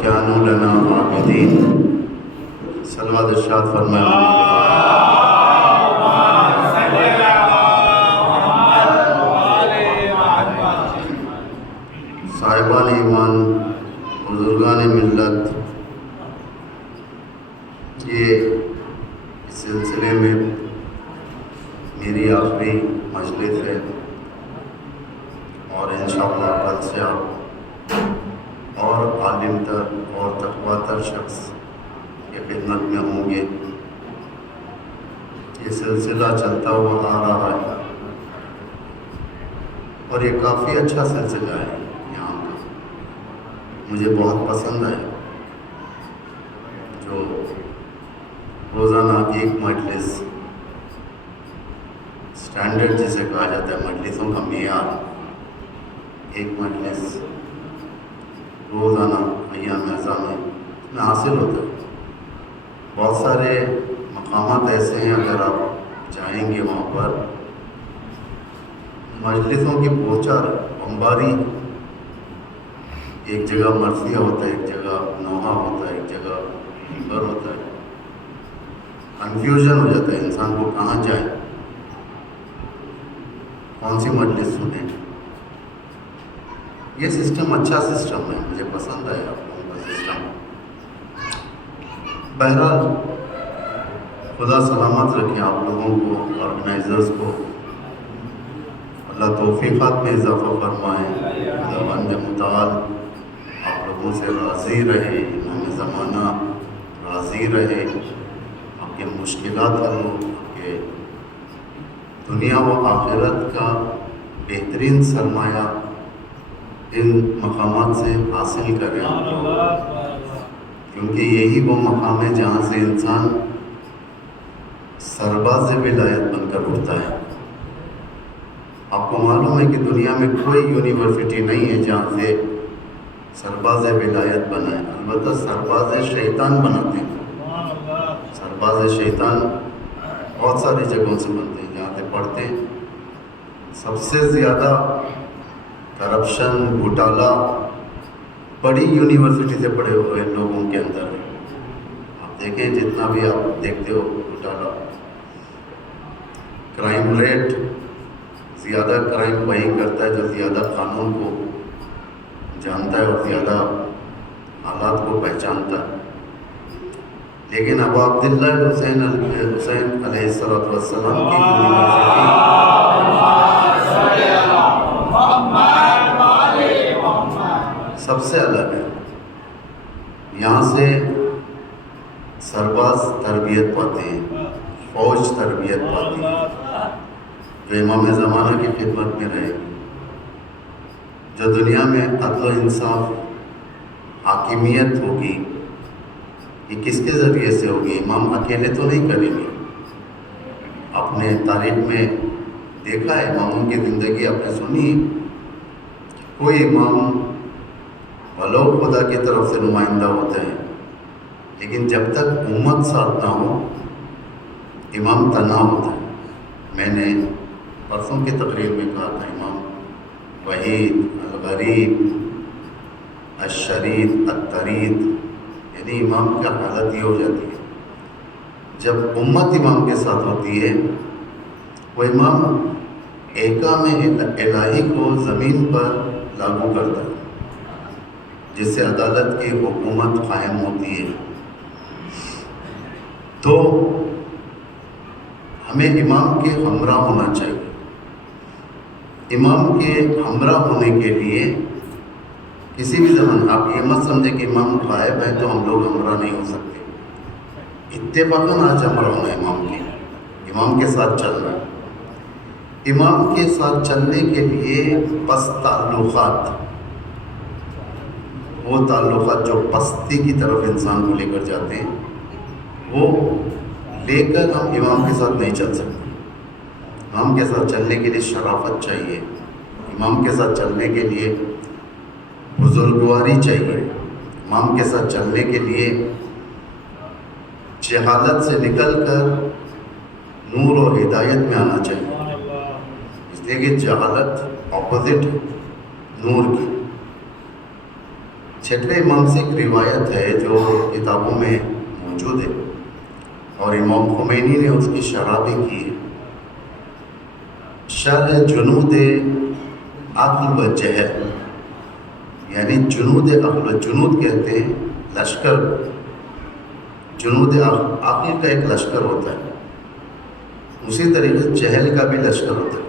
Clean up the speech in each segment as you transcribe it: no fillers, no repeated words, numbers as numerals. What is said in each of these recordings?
وَكَانُوا لَنَا عَابِدِينَ صلوات ارشاد فرمائیں۔ صاحبان ایمان، بزرگان ملت، یہ اس سلسلے میں میری آخری مجلس ہے اور انشاءاللہ کل سے آپ اور عالم تر اور تقویٰ تر شخص کی خدمت میں ہوں گے۔ یہ سلسلہ چلتا ہوا آ رہا ہے اور یہ کافی اچھا سلسلہ ہے، یہاں کا مجھے بہت پسند ہے۔ جو روزانہ ایک مجلس، اسٹینڈرڈ جسے کہا جاتا ہے مجلسوں کا معیار، ایک مجلس روزانہ ایام اعظام میں حاصل ہوتا ہے۔ بہت سارے مقامات ایسے ہیں، اگر آپ جائیں گے وہاں پر مجلسوں کی پوچھر بمباری، ایک جگہ مرثیہ ہوتا ہے، ایک جگہ نوحہ ہوتا ہے، ایک جگہ منبر ہوتا ہے، کنفیوژن ہو جاتا ہے انسان کو کہاں جائے، کون سی مجلس سنیں۔ یہ سسٹم اچھا سسٹم ہے، مجھے پسند ہے آپ لوگوں کا سسٹم۔ بہرحال خدا سلامت رکھیں آپ لوگوں کو، آرگنائزرز کو، اللہ توفیقات میں اضافہ فرمائیں، خداوند متعال آپ لوگوں سے راضی رہے، امام زمانہ راضی رہے، آپ کے مشکلات حل ہو، آپ کے دنیا و آخرت کا بہترین سرمایہ ان مقامات سے حاصل کریں، کیونکہ یہی وہ مقام ہے جہاں سے انسان سرباز ولایت بن کر اٹھتا ہے۔ آپ کو معلوم ہے کہ دنیا میں کوئی یونیورسٹی نہیں ہے جہاں سے سرباز ولایت بنا ہے، البتہ سرباز شیطان بناتے ہیں۔ سرباز شیطان بہت ساری جگہوں سے بنتے ہیں، جہاں سے پڑھتے ہیں۔ سب سے زیادہ کرپشن، گھوٹالا بڑی یونیورسٹی سے پڑھے ہوئے لوگوں کے اندر ہے۔ آپ دیکھیں جتنا بھی آپ دیکھتے ہو گھوٹالا، کرائم ریٹ، زیادہ کرائم وہی کرتا ہے جو زیادہ قانون کو جانتا ہے اور زیادہ حالات کو پہچانتا ہے۔ لیکن ابو عبداللہ حسین علیہ السلام کی یونیورسٹی سب سے الگ ہے۔ یہاں سے سرباز تربیت پاتے ہیں، فوج تربیت پاتی ہے، جو امام زمانہ کی خدمت میں رہے گی، جو دنیا میں عدل و انصاف، حاکمیت ہوگی، یہ کس کے ذریعے سے ہوگی؟ امام اکیلے تو نہیں کریں گے۔ آپ نے تاریخ میں دیکھا ہے، اماموں کی زندگی آپ نے سنی، کوئی امام ولو خدا کی طرف سے نمائندہ ہوتے ہیں، لیکن جب تک امت ساتھ نہ ہو امام تنہا ہوتا ہے۔ میں نے پرسوں کی تقریر میں کہا تھا، امام وحید، الغریب، الشرید، الطرید، یعنی امام کا حالت یہ ہو جاتی ہے جب امت امام کے ساتھ ہوتی ہے، وہ امام احکام الہی کو زمین پر لاگو کرتا ہے، جس سے عدالت کی حکومت قائم ہوتی ہے۔ تو ہمیں امام کے ہمراہ ہونا چاہیے۔ امام کے ہمراہ ہونے کے لیے کسی بھی زمان آپ یہ مت سمجھیں کہ امام غائب ہے تو ہم لوگ ہمراہ نہیں ہو سکتے۔ اتفاقاً آج ہمراہ ہونا امام کے، امام کے ساتھ چلنا، امام کے ساتھ چلنے کے لیے پس تعلقات، وہ تعلقات جو پستی کی طرف انسان کو لے کر جاتے ہیں، وہ لے کر ہم امام کے ساتھ نہیں چل سکتے۔ امام کے ساتھ چلنے کے لیے شرافت چاہیے، امام کے ساتھ چلنے کے لیے بزرگواری چاہیے، امام کے ساتھ چلنے کے لیے جہالت سے نکل کر نور اور ہدایت میں آنا چاہیے، اس لیے کہ جہالت اپوزٹ نور کی، چھٹویں امام سے ایک روایت ہے جو کتابوں میں موجود ہے اور امام خمینی نے اس کی شرح بھی کی ہے. شرح جنود عقل و جہل، یعنی جنود عقل، جنود کہتے ہیں لشکر، جنود عقل کا ایک لشکر ہوتا ہے، اسی طریقے سے جہل کا بھی لشکر ہوتا ہے.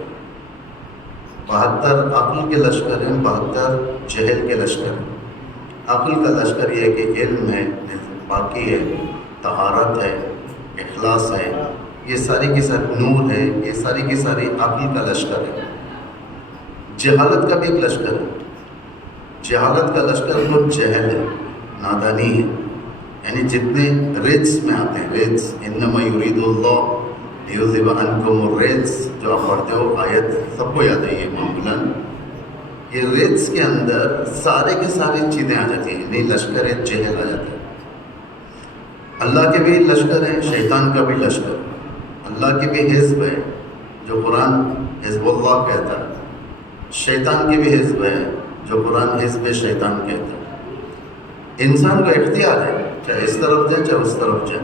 72 عقل کے لشکر ہیں، 72 جہل کے لشکر ہیں. عقل کا لشکر یہ ہے کہ علم ہے، پاکی ہے، طہارت ہے، اخلاص ہے، یہ ساری کی ساری نور ہے، یہ ساری کی ساری عقل کا لشکر ہے. جہالت کا بھی ایک لشکر ہے. جہالت کا لشکر جو جہل ہے، نادانی ہے، یعنی جتنے رجس میں آتے ہیں، رجس انما یرید اللہ لیذہب عنکم الرجس، جو آپ پڑھتے ہو آیت سب کو یاد ہے یہ معمولاً. یہ رجس کے اندر سارے کے ساری چیزیں آ جاتی ہیں، یعنی لشکر جہل آ جاتا ہے. اللہ کے بھی لشکر ہیں، شیطان کا بھی لشکر. اللہ کے بھی حزب ہے جو قرآن حزب اللہ کہتا ہے، شیطان کے بھی حزب ہے جو قرآن حزب شیطان کہتا ہے. انسان کا اختیار ہے، چاہے اس طرف جائے چاہے اس طرف جائے.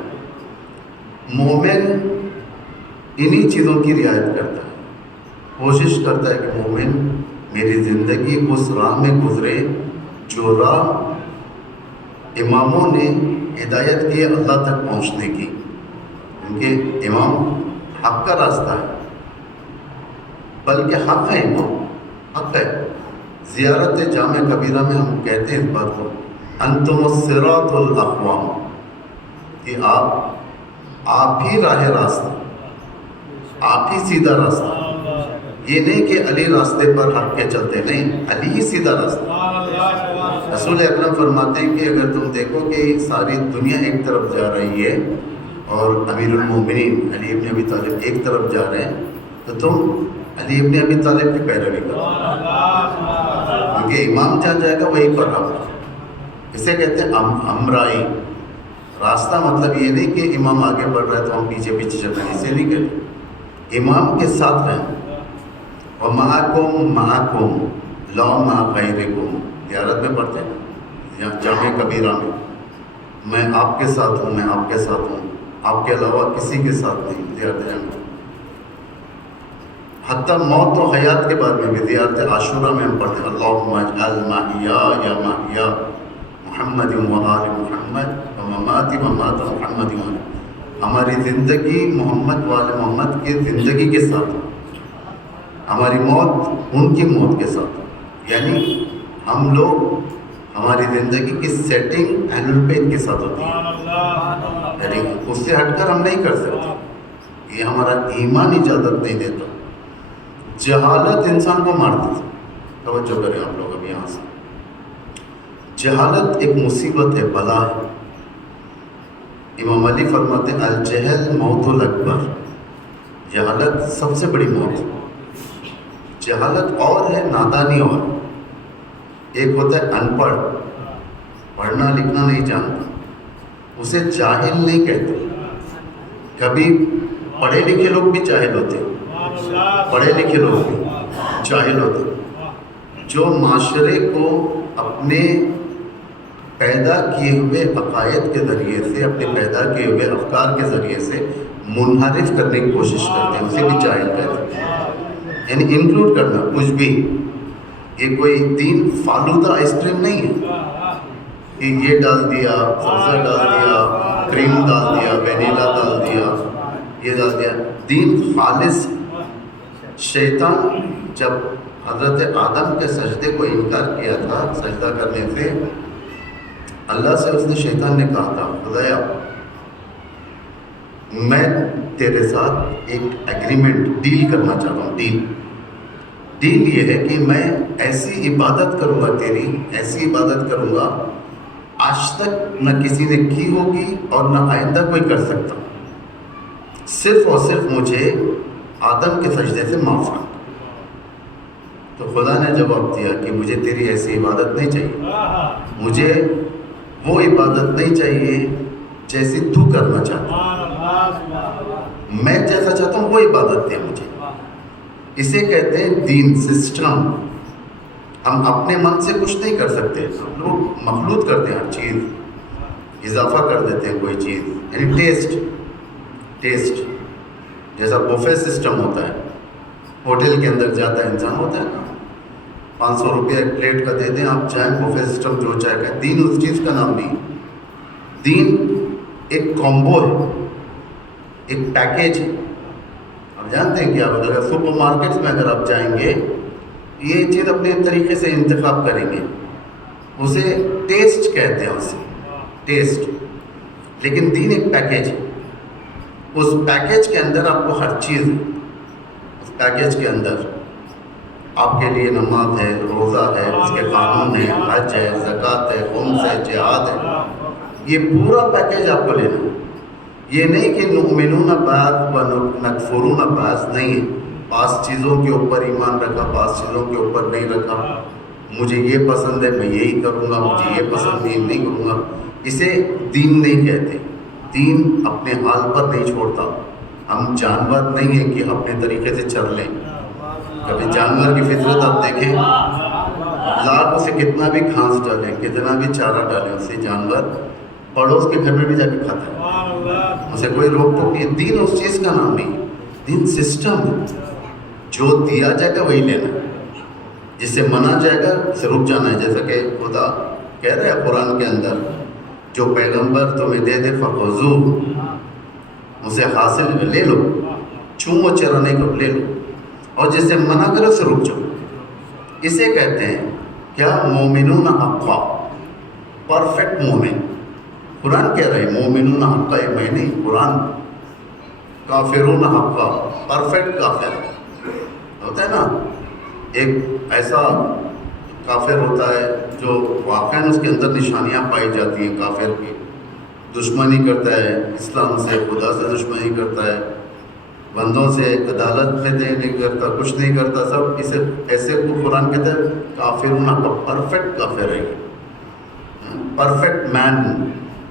مومن انہی چیزوں کی رعایت کرتا ہے، کوشش کرتا ہے کہ مومن میری زندگی اس راہ میں گزرے جو راہ اماموں نے ہدایت کی اللہ تک پہنچنے کی، کیونکہ امام حق کا راستہ ہے، بلکہ حق ہے، امام حق ہے. زیارت جامع کبیرہ میں ہم کہتے ہیں اس بات کو، انتم الصراط الاقوام، کہ آپ ہی راہ راستہ، آپ ہی سیدھا راستہ. یہ نہیں کہ علی راستے پر ہٹ کے چلتے، نہیں، علی ہی سیدھا راستہ. رسول اکرم فرماتے ہیں کہ اگر تم دیکھو کہ ساری دنیا ایک طرف جا رہی ہے اور امیر المومنین علی ابن ابی طالب ایک طرف جا رہے ہیں، تو تم علی ابن ابی طالب کی پیروی کرو، کیونکہ امام جہاں جائے گا وہیں پر رہو. اسے کہتے ہیں ہمراہی. راستہ مطلب یہ نہیں کہ امام آگے بڑھ رہا ہے تو ہم پیچھے پیچھے چل رہے ہیں، اسے نہیں کہتے. امام کے ساتھ رہیں. وَمَعَكُمْ لَا مَعَ غَيْرِكُمْ، زیارت میں پڑھتے ہیں جامع کبیرہ میں آپ کے ساتھ ہوں، میں آپ کے ساتھ ہوں، آپ کے علاوہ کسی کے ساتھ نہیں. زیارت جامع، حتیٰ موت و حیات کے بارے میں بھی زیارت عاشورہ میں ہم پڑھتے ہیں، اللہم اجعل محیا یا محیا محمد و آل محمد و مماتی ممات محمد و آل. ہماری زندگی محمد وال محمد کی زندگی کے ساتھ، ہماری موت ان کی موت کے ساتھ. یعنی ہم لوگ، ہماری زندگی کی سیٹنگ اہل البیت کے ساتھ ہوتی ہے، یعنی اس سے ہٹ کر ہم نہیں کر سکتے، یہ ہمارا ایمان اجازت نہیں دیتا. جہالت انسان کو مار دیتی. توجہ کریں آپ لوگ اب یہاں سے. جہالت ایک مصیبت ہے، بلا ہے. امام علی فرماتے ہیں الجہل موت الاکبر، جہالت سب سے بڑی موت. جہالت اور ہے، نادانی اور. ایک ہوتا ہے ان پڑھ، پڑھنا لکھنا نہیں جانتا، اسے جاہل نہیں کہتے. کبھی پڑھے لکھے لوگ بھی جاہل ہوتے ہیں، پڑھے لکھے لوگ بھی جاہل ہوتے ہیں، جو معاشرے کو اپنے پیدا کیے ہوئے عقائد کے ذریعے سے، اپنے پیدا کیے ہوئے افکار کے ذریعے سے منحرف کرنے کی کوشش کرتے ہیں، اسے بھی جاہل کہتے ہیں. یعنی انکلوڈ کرنا کچھ بھی. یہ کوئی دین فالودہ آئس کریم نہیں ہے کہ یہ ڈال دیا، سبزہ ڈال دیا، کریم ڈال دیا، وینیلا ڈال دیا، یہ ڈال دیا. دین خالص. شیطان جب حضرت آدم کے سجدے کو انکار کیا تھا، سجدہ کرنے سے، اللہ سے اس نے، شیطان نے کہا تھا خدایا میں تیرے ساتھ ایک ایگریمنٹ، ڈیل کرنا چاہتا ہوں. ڈیل یہ ہے کہ میں ایسی عبادت کروں گا، تیری ایسی عبادت کروں گا آج تک نہ کسی نے کی ہوگی اور نہ آئندہ کوئی کر سکتا. صرف اور صرف مجھے آدم کے سجدے سے معاف کر. تو خدا نے جواب دیا کہ مجھے تیری ایسی عبادت نہیں چاہیے، مجھے وہ عبادت نہیں چاہیے جیسی تو کرنا چاہتا. میں جیسا چاہتا ہوں وہ عبادت دے مجھے. اسے کہتے ہیں دین، سسٹم. ہم اپنے من سے کچھ نہیں کر سکتے، لوگ مخلوط کرتے ہیں ہر چیز، اضافہ کر دیتے ہیں کوئی چیز، یعنی ٹیسٹ جیسا بوفے سسٹم ہوتا ہے، ہوٹل کے اندر جاتا ہے انسان، ہوتا ہے نا 500 روپیہ ایک پلیٹ کا دے دیں آپ، چاہیں بوفے سسٹم جو چاہے کہ دین اس چیز کا نام نہیں، دین ایک کامبو ہے، ایک پیکیج ہے۔ آپ جانتے ہیں کہ آپ اگر سپر مارکیٹس میں اگر آپ جائیں گے، یہ چیز اپنے طریقے سے انتخاب کریں گے، اسے ٹیسٹ کہتے ہیں، اسے ٹیسٹ، لیکن دین ایک پیکیج ہے، اس پیکیج کے اندر آپ کو ہر چیز ہے، اس پیکیج کے اندر آپ کے لیے نماز ہے، روزہ ہے، اس کے قانون ہے، حج ہے، زکوٰۃ ہے، خمس ہے، جہاد ہے، یہ پورا پیکیج آپ کو لینا ہے۔ یہ نہیں کہ نؤمنون بعض و نکفرون بعض، نہیں ہے، بعض چیزوں کے اوپر ایمان رکھا، بعض چیزوں کے اوپر نہیں رکھا، مجھے یہ پسند ہے میں یہی کروں گا، مجھے یہ پسند نہیں کروں گا، اسے دین نہیں کہتے۔ دین اپنے حال پر نہیں چھوڑتا، ہم جانور نہیں ہیں کہ اپنے طریقے سے چل لیں۔ کبھی جانور کی فطرت آپ دیکھیں، لاکھ اسے کتنا بھی گھاس ڈالیں، کتنا بھی چارہ ڈالیں، اسے جانور پڑوس کے گھر میں بھی جا کے کھاتا ہے، اسے کوئی روک ٹوک نہیں۔ دین اس چیز کا نام نہیں، دین سسٹم ہے، جو دیا جائے گا وہی لینا ہے، جس سے منع جائے گا اسے رک جانا ہے۔ جیسا کہ خدا کہہ رہے ہیں قرآن کے اندر، جو پیغمبر تمہیں دے دے فخذوہ، اسے حاصل لے لو، چومو چرانے کو لے لو، اور جس سے منع کرو اسے رک جاؤ۔ اسے کہتے ہیں کیا؟ مومنون حقا، پرفیکٹ مومن۔ قرآن کہہ رہے ہیں مومنون حقا، یہ میں نہیں، قرآن۔ کافرون حقا، پرفیکٹ کافر ہوتا ہے نا، ایک ایسا کافر ہوتا ہے جو واقعاً اس کے اندر نشانیاں پائی جاتی ہیں، کافر کی دشمنی کرتا ہے اسلام سے، خدا سے دشمنی کرتا ہے، بندوں سے عدالت میں نہیں کرتا، کچھ نہیں کرتا، سب اسے ایسے کو قرآن کہتا ہے کافرون حقا، پرفیکٹ کافر ہے، پرفیکٹ مین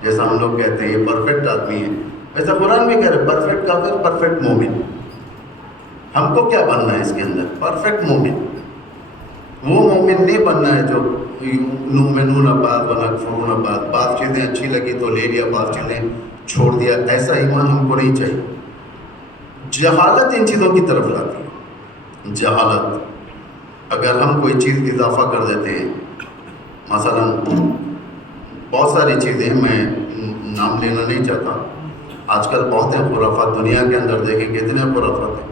جیسا ہم لوگ کہتے ہیں، یہ پرفیکٹ آدمی ہے، ایسا قرآن بھی کہہ رہے پرفیکٹ کافر، پرفیکٹ مومن۔ ہم کو کیا بننا ہے اس کے اندر؟ پرفیکٹ مومن۔ وہ مومن نہیں بننا ہے جو نؤمنون بعض و نکفرون بعض، بعض چیزیں اچھی لگی تو لے لیا، بعض چیزیں چھوڑ دیا، ایسا ایمان ہم کو نہیں چاہیے۔ جہالت ان چیزوں کی طرف لاتی ہے، جہالت۔ اگر ہم کوئی چیز اضافہ کر دیتے ہیں، مثلا بہت ساری چیزیں، میں نام لینا نہیں چاہتا، آج کل بہت ہیں خرافات، دنیا کے اندر دیکھیں کتنے خرافات ہیں،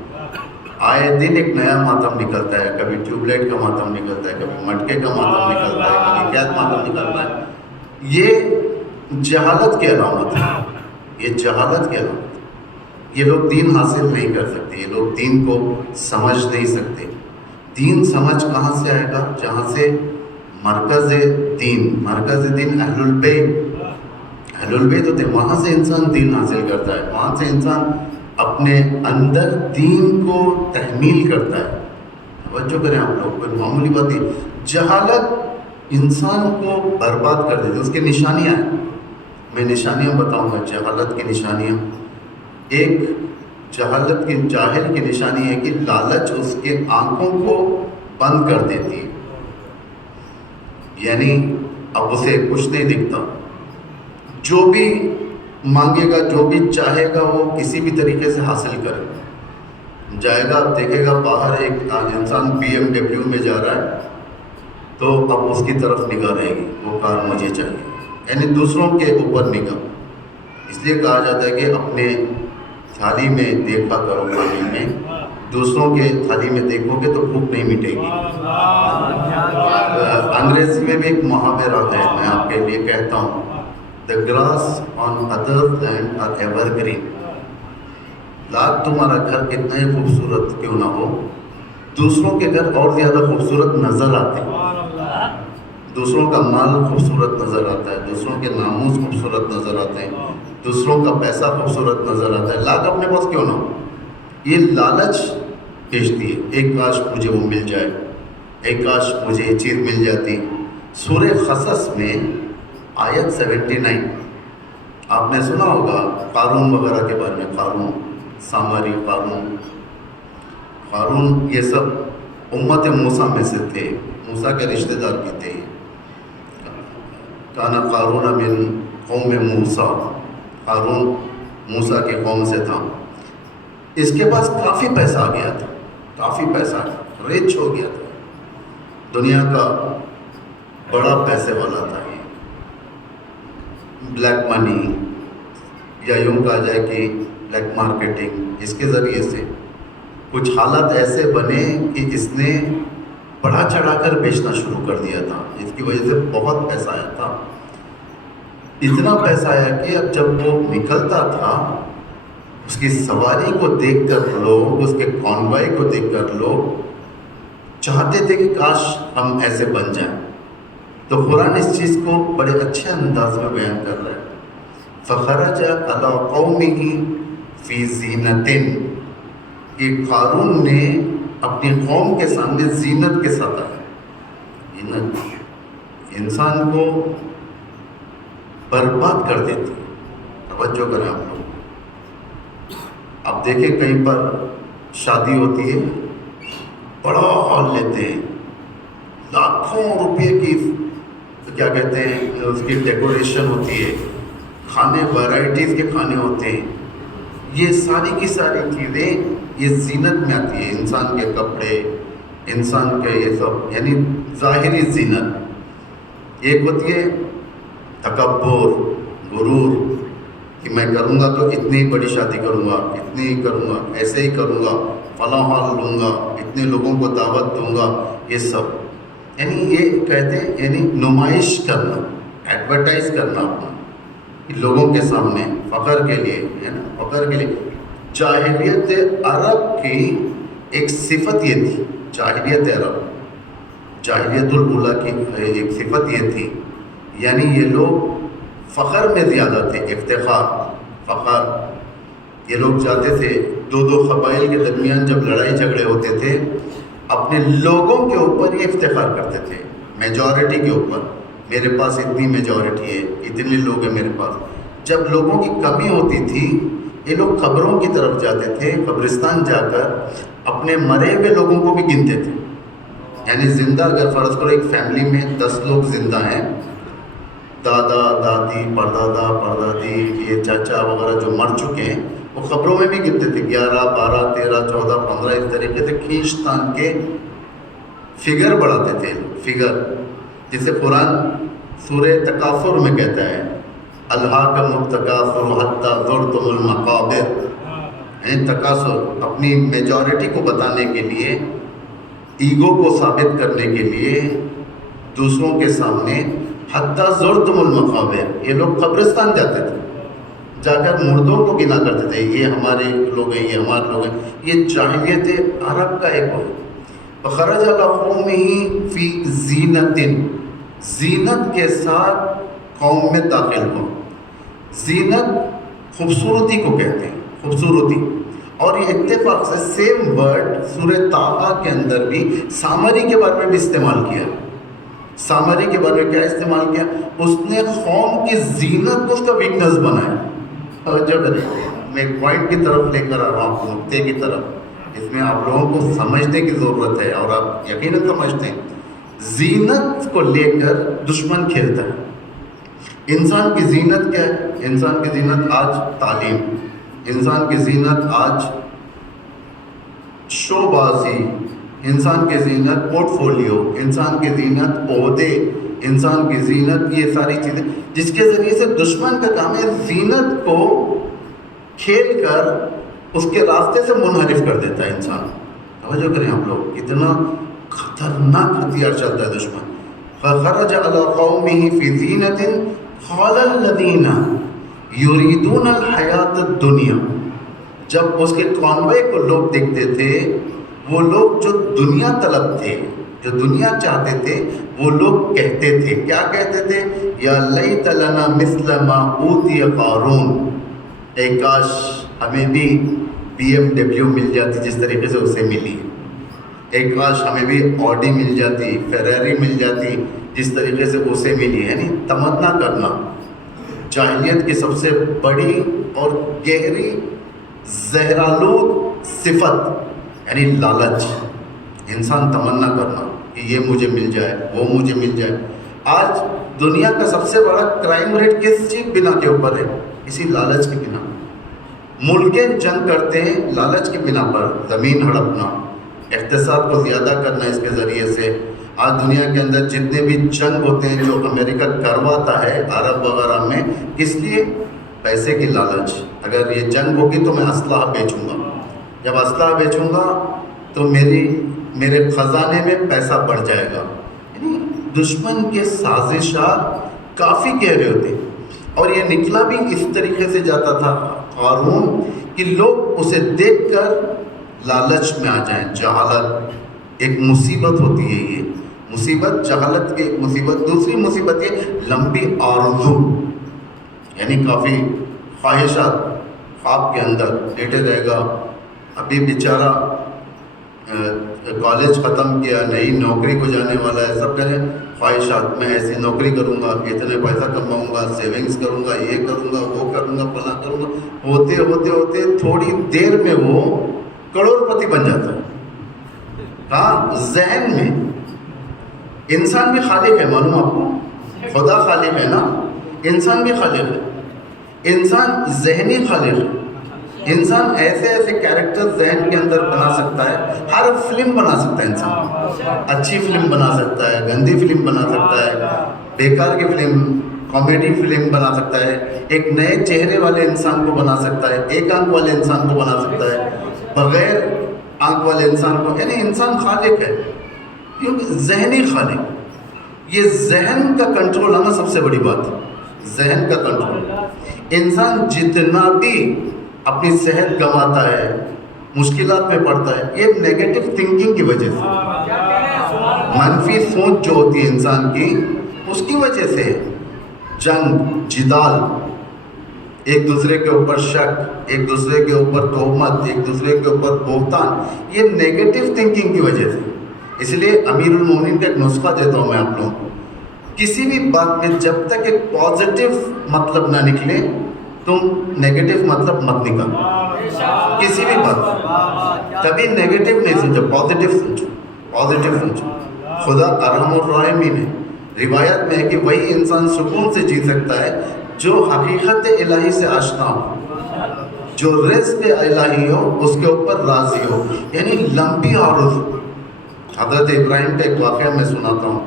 آئے دن ایک نیا ماتم نکلتا ہے، کبھی ٹیوب لائٹ کا ماتم نکلتا ہے، کبھی مٹکے کا ماتم نکلتا ہے، کبھی کیا ماتم نکلتا ہے۔ یہ جہالت کی علامت ہے، یہ جہالت کی علامت ہے۔ یہ لوگ دین حاصل نہیں کر سکتے، یہ لوگ دین کو سمجھ نہیں سکتے۔ دین سمجھ کہاں سے آئے گا؟ جہاں سے مرکز دین اہل البیت، اہل البیت ہوتے ہیں، وہاں سے انسان دین حاصل کرتا ہے، وہاں سے انسان اپنے اندر دین کو تحمیل کرتا ہے۔ توجہ کریں آپ لوگ، کوئی معمولی بات نہیں۔ جہالت انسان کو برباد کر دیتی ہے۔ اس کی نشانیاں ہیں، میں نشانیاں بتاؤں گا جہالت کی نشانیاں۔ ایک جہالت کی، جاہل کی نشانی ہے کہ لالچ اس کے آنکھوں کو بند کر دیتی ہے، یعنی اب اسے کچھ نہیں دکھتا، جو بھی مانگے گا، جو بھی چاہے گا، وہ کسی بھی طریقے سے حاصل کرے۔ جائے گا، دیکھے گا باہر ایک انسان BMW میں جا رہا ہے تو اب اس کی طرف نگاہ رہے گی، وہ کار مجھے چاہیے، یعنی دوسروں کے اوپر نگاہ۔ اس لیے کہا جاتا ہے کہ اپنے تھالی میں دیکھا کرو، کھانے میں دوسروں کے تھالی میں دیکھو گے تو بھوک نہیں مٹے گی۔ انگریزی میں بھی ایک محاورہ ہے، میں آپ کے لیے کہتا ہوں، The grass on others land are evergreen۔ Lakh تمہارا گھر کتنا ہی خوبصورت کیوں نہ ہو، دوسروں کے گھر اور زیادہ خوبصورت نظر آتے ہیں، دوسروں کا مال خوبصورت نظر آتا ہے، دوسروں کے ناموس خوبصورت نظر آتے ہیں، دوسروں کا پیسہ خوبصورت نظر آتا ہے، لاکھ اپنے پاس کیوں نہ ہو۔ یہ لالچ بھیجتی ہے، ایک کاش مجھے وہ مل جائے، ایک کاش مجھے یہ چیز مل جاتی۔ سورہ قصص میں آیت 79 آپ نے سنا ہوگا قارون وغیرہ کے بارے میں، قارون، سامری، قارون، یہ سب امت موسیٰ میں سے تھے، موسیٰ کے رشتہ دار بھی تھے. کانا قارون من قوم موسیٰ، قارون موسیٰ کے قوم سے تھا. اس کے پاس کافی پیسہ آ گیا تھا، کافی پیسہ، ریچ ہو گیا تھا، دنیا کا بڑا پیسے والا تھا. یہ بلیک منی یا یوں کہا جائے کہ بلیک مارکیٹنگ، اس کے ذریعے سے کچھ حالات ایسے بنے کہ اس نے بڑھا چڑھا کر بیچنا شروع کر دیا تھا. اس کی وجہ سے بہت پیسہ آیا تھا. اتنا پیسہ آیا کہ اب جب وہ نکلتا تھا اس کی سواری کو دیکھ کر لوگ، اس کے کانوائے کو دیکھ کر لوگ چاہتے تھے کہ کاش ہم ایسے بن جائیں. تو قرآن اس چیز کو بڑے اچھے انداز میں بیان کر رہا ہے. فخرج علی قومہ فی زینۃ، کہ قارون نے اپنی قوم کے سامنے زینت کے ساتھ آیا. زینت انسان کو برباد کر دیتی. توجہ کریں آپ لوگ. آپ دیکھیں کہیں پر شادی ہوتی ہے، بڑا ہال لیتے ہیں، لاکھوں روپے کی کیا کہتے ہیں اس کی ڈیکوریشن ہوتی ہے، کھانے ورائٹیز کے کھانے ہوتے ہیں. یہ ساری کی ساری چیزیں یہ زینت میں آتی ہے. انسان کے کپڑے، انسان کے یہ سب، یعنی ظاہری زینت. ایک ہوتی ہے تکبر، غرور، کہ میں کروں گا تو اتنی بڑی شادی کروں گا، اتنی ہی کروں گا، ایسے ہی کروں گا، فلاں حال لوں گا، اتنے لوگوں کو دعوت دوں گا. یہ سب یعنی یہ کہتے ہیں یعنی نمائش کرنا، ایڈورٹائز کرنا اپنا لوگوں کے سامنے، فخر کے لیے، ہے نا، فخر کے لیے. جاہلیت عرب کی ایک صفت یہ تھی. جاہلیت عرب، جاہلیت الاولیٰ کی ایک صفت یہ تھی، یعنی یہ لوگ فخر میں زیادہ تھے، افتخار، فخر. یہ لوگ چاہتے تھے دو قبائل کے درمیان جب لڑائی جھگڑے ہوتے تھے، اپنے لوگوں کے اوپر یہ افتخار کرتے تھے، میجورٹی کے اوپر. میرے پاس اتنی میجورٹی ہے، اتنے لوگ ہیں میرے پاس. جب لوگوں کی کمی ہوتی تھی یہ لوگ قبروں کی طرف جاتے تھے، قبرستان جا کر اپنے مرے ہوئے لوگوں کو بھی گنتے تھے. یعنی زندہ اگر فرض کرو ایک فیملی میں 10 لوگ زندہ ہیں، دادا دادی پردادا پردادی، یہ چاچا وغیرہ جو مر چکے ہیں، وہ خبروں میں بھی گنتے تھے. 11 12 13 14 15 اس طریقے سے کھینچ تان کے فگر بڑھاتے تھے. فگر جسے قرآن سورہ تکاثر میں کہتا ہے، الہاکم التکاثر حتی زرتم المقابر. یعنی تکاثر اپنی میجورٹی کو بتانے کے لیے، ایگو کو ثابت کرنے کے لیے دوسروں کے سامنے، حتی زرتم المقابر. یہ لوگ قبرستان جاتے تھے، جا کر مردوں کو گنا کرتے تھے، یہ ہمارے لوگ ہیں، یہ ہمارے لوگ ہیں. یہ جاہلیت عرب کا ایک وقت. فخرج علی قومہ فی زینۃ، زینت کے ساتھ قوم میں داخل ہو. زینت خوبصورتی کو کہتے ہیں، خوبصورتی. اور یہ اتفاق سے سیم ورڈ سورہ طٰہٰ کے اندر بھی سامری کے بارے میں بھی استعمال کیا. سامری کے بارے میں کیا استعمال کیا؟ اس نے قوم کی زینت کو اس کا ویکنس بنایا. جو میں ایک پوائنٹ کی طرف لے کر آ رہا ہوں، نقطے کی طرف. اس میں آپ لوگوں کو سمجھنے کی ضرورت ہے، اور آپ یقیناً سمجھتے ہیں. زینت کو لے کر دشمن کھیلتا ہے. انسان کی زینت کیا ہے؟ انسان کی زینت آج تعلیم، انسان کی زینت آج شو بازی، انسان کی زینت پورٹ فولیو، انسان کی زینت عہدے، انسان کی زینت یہ ساری چیزیں، جس کے ذریعے سے دشمن کا کام ہے زینت کو کھیل کر اس کے راستے سے منحرف کر دیتا ہے انسان. توجہ کریں آپ لوگ، اتنا خطرناک ہتھیار چلتا ہے دشمن. فخرج علی قومہ فی زینۃ قال الذین یریدون الحیاۃ الدنیا. جب اس کے کانوے کو لوگ دیکھتے تھے، وہ لوگ جو دنیا طلب تھے، جو دنیا چاہتے تھے، وہ لوگ کہتے تھے، کیا کہتے تھے؟ یا لیت لنا مثل ما اوتی قارون. اے کاش ہمیں بھی BMW مل جاتی جس طریقے سے اسے ملی. ایک کاش ہمیں بھی آڈی مل جاتی، فیراری مل جاتی جس طریقے سے اسے ملی. یعنی تمنا کرنا جاہلیت کی سب سے بڑی اور گہری زہرآلود صفت، یعنی لالچ. انسان تمنا کرنا کہ یہ مجھے مل جائے، وہ مجھے مل جائے۔ آج دنیا کا سب سے بڑا کرائم ریٹ کس چیز بنا کے اوپر ہے؟ اسی لالچ کی بنا۔ ملکیں جنگ کرتے ہیں لالچ کی بنا پر، زمین ہڑپنا، اقتصاد کو زیادہ کرنا اس کے ذریعے سے۔ آج دنیا کے اندر جتنے بھی جنگ ہوتے ہیں جو امریکہ کرواتا ہے عرب وغیرہ میں، کس لیے؟ پیسے کی لالچ۔ اگر یہ جنگ ہوگی تو میں اسلحہ بیچوں گا، جب اسلحہ بیچوں گا تو میرے خزانے میں پیسہ بڑھ جائے گا۔ یعنی دشمن کے سازشات کافی گہرے ہوتے ہیں، اور یہ نکلا بھی اس طریقے سے جاتا تھا قارون کہ لوگ اسے دیکھ کر لالچ میں آ جائیں۔ جہالت ایک مصیبت ہوتی ہے، یہ مصیبت جہالت کی مصیبت۔ دوسری مصیبت یہ لمبی آرزو، یعنی کافی خواہشات، خواب کے اندر لیٹے رہے گا۔ ابھی بیچارہ کالج ختم کیا، نئی نوکری کو جانے والا ہے، سب کہنے خواہشات، میں ایسی نوکری کروں گا، اتنے پیسہ کماؤں گا، سیونگز کروں گا، یہ کروں گا، وہ کروں گا، فلاں کروں گا۔ ہوتے ہوتے ہوتے تھوڑی دیر میں وہ کروڑ پتی بن جاتا ہے۔ ہاں، ذہن میں انسان بھی خالق ہے، معلوم آپ کو؟ خدا خالق ہے نا، انسان بھی خالق ہے، انسان ذہنی خالق ہے۔ انسان ایسے ایسے کیریکٹر ذہن کے اندر بنا سکتا ہے، ہر فلم بنا سکتا ہے انسان، اچھی فلم بنا سکتا ہے، گندی فلم بنا سکتا ہے، بیکار کی فلم، کامیڈی فلم بنا سکتا ہے، ایک نئے چہرے والے انسان کو بنا سکتا ہے، ایک آنکھ والے انسان کو بنا سکتا ہے، بغیر آنکھ والے انسان کو۔ یعنی انسان خالق ہے، کیونکہ ذہنی خالق۔ یہ ذہن کا کنٹرول آنا سب سے بڑی بات ہے، ذہن کا کنٹرول۔ انسان جتنا بھی اپنی صحت گنواتا ہے، مشکلات میں پڑتا ہے، یہ نیگیٹو تھنکنگ کی وجہ سے، منفی سوچ جو ہوتی ہے انسان کی، اس کی وجہ سے جنگ، جدال، ایک دوسرے کے اوپر شک، ایک دوسرے کے اوپر تہمت، ایک دوسرے کے اوپر بہتان، یہ نیگیٹو تھنکنگ کی وجہ سے۔ اس لیے امیر المومنین کا ایک نسخہ دیتا ہوں میں آپ لوگوں کو، کسی بھی بات میں جب تک ایک پازیٹیو مطلب نہ نکلے تم نیگیٹو مطلب مت نکالو، کسی بھی بات کبھی نیگیٹو نہیں سوچو، پازیٹیو سوچو، پازیٹیو سوچو۔ خدا ارحم الراحمین ہے، روایت میں ہے کہ وہی انسان سکون سے جی سکتا ہے جو حقیقت الہی سے آشنا ہو، جو رزق الہی ہو اس کے اوپر راضی ہو، یعنی لمبی عرض۔ حضرت ابراہیم کا ایک واقعہ میں سناتا ہوں،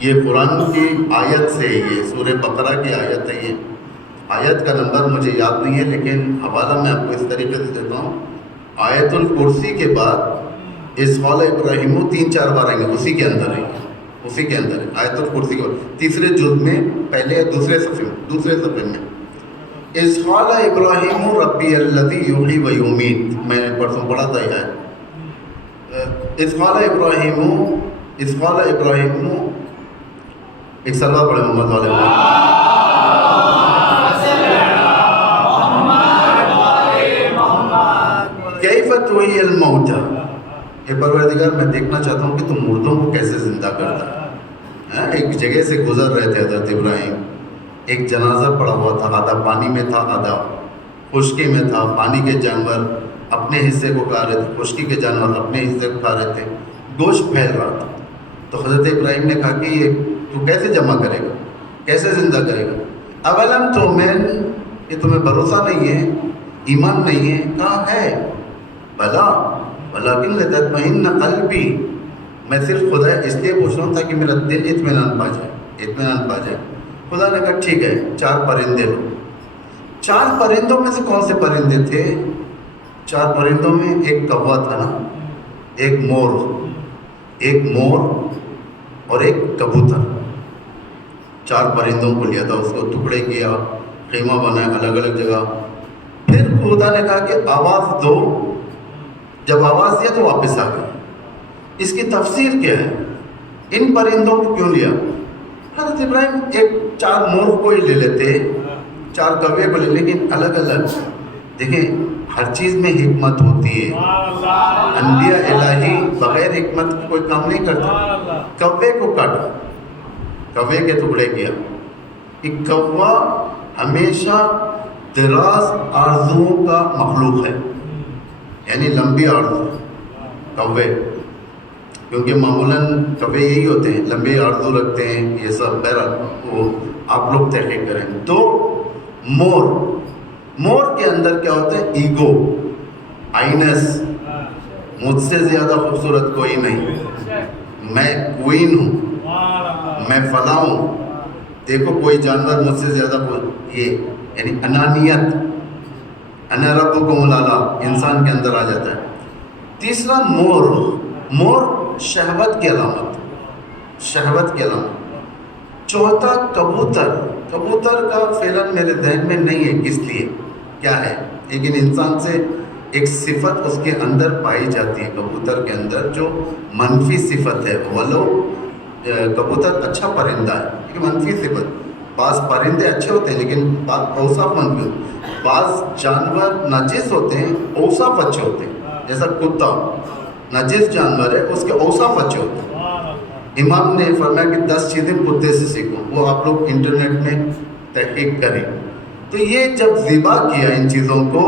یہ قرآن کی آیت سے، یہ سورہ بقرہ کی آیت ہے، یہ آیت کا نمبر مجھے یاد نہیں ہے لیکن حوالہ میں آپ کو اس طریقے سے دیتا ہوں۔ آیت الکرسی کے بعد اس قال ابراہیم 3-4 بار آئیں گے، اسی کے اندر ہے، اسی کے اندر ہے آیت الکرسی کے بعد، تیسرے جزء میں، پہلے دوسرے صفحے میں اس قال ابراہیم ربی الذی یحیی و یمیت، میں نے پرسوں پڑھا تھا یہ آیت۔ اس قال ابراہیم، ایک سلوات پڑھے محمد والے کیف تحیی الموتیٰ، اے پروردگار میں دیکھنا چاہتا ہوں کہ تم مردوں کو کیسے زندہ کرتا ہے۔ ایک جگہ سے گزر رہے تھے حضرت ابراہیم، ایک جنازہ پڑا ہوا تھا، آدھا پانی میں تھا، آدھا خشکی میں تھا۔ پانی کے جانور اپنے حصے کو کھا رہے تھے، خشکی کے جانور اپنے حصے کو کھا رہے تھے، گوشت پھیل رہا تھا۔ تو حضرت ابراہیم نے کہا کہ یہ تو کیسے جمع کرے گا، کیسے زندہ کرے گا؟ اولم تؤمن، کہ تمہیں بھروسہ نہیں ہے، ایمان نہیں ہے؟ کہاں ہے؟ بلا ولکن لتطمئن قلبی، میں صرف خدا اس لیے پوچھ رہا ہوں تاکہ میرا دل اطمینان پا جائے، خدا نے کہا ٹھیک ہے 4 پرندے لو۔ 4 پرندوں میں سے کون سے پرندے تھے؟ 4 پرندوں میں ایک کوا تھا نا، ایک مور اور ایک کبوتر۔ 4 پرندوں کو لیا تھا، اس کو ٹکڑے کیا، خیمہ بنایا الگ الگ جگہ۔ پھر خدا نے کہا کہ آواز دو، جب آواز دیا تو واپس آ گئے۔ اس کی تفسیر کیا ہے؟ ان پرندوں کو کیوں لیا؟ حضرت ابراہیم 4 مور کو ہی لے لیتے، 4 کوے کو لے، لیکن الگ الگ۔ دیکھیں ہر چیز میں حکمت ہوتی ہے، انبیاء الہی بغیر حکمت کی کوئی کام نہیں کرتے۔ کوے کو کاٹا، کوے کے ٹکڑے کیا۔ ایک کوا ہمیشہ دراز آرزوؤں کا مخلوق ہے، یعنی لمبی آرزو، کوے کیونکہ معمولاً کبھی یہی ہوتے ہیں، لمبی آرزو رکھتے ہیں، یہ سب بہرحال وہ آپ لوگ تحقیق کریں. تو مور کے اندر کیا ہوتا ہے؟ ایگو، آئینس، مجھ سے زیادہ خوبصورت کوئی نہیں، میں کوئین ہوں، میں فلاں ہوں، دیکھو کوئی جانور مجھ سے زیادہ یہ یعنی انانیت، انا ربکم الاعلی انسان کے اندر آ جاتا ہے. تیسرا مور شہوت کی علامت. چوتھا کبوتر کا فعلاً میرے ذہن میں نہیں ہے کس لیے کیا ہے، لیکن انسان سے ایک صفت اس کے اندر پائی جاتی ہے کبوتر کے اندر جو منفی صفت ہے. ولو کبوتر اچھا پرندہ ہے لیکن منفی صفت. بعض پرندے اچھے ہوتے ہیں لیکن اوصاف منفی ہوتے ہیں. بعض جانور نجس ہوتے ہیں، اوصاف اچھے ہوتے ہیں. جیسا کتا نجس جانور ہے، اس کے اوصاف اچھے ہوتے ہیں. امام نے فرمایا کہ 10 چیزیں کتے سے سیکھو، وہ آپ لوگ انٹرنیٹ میں تحقیق کریں. تو یہ جب ذبح کیا ان چیزوں کو،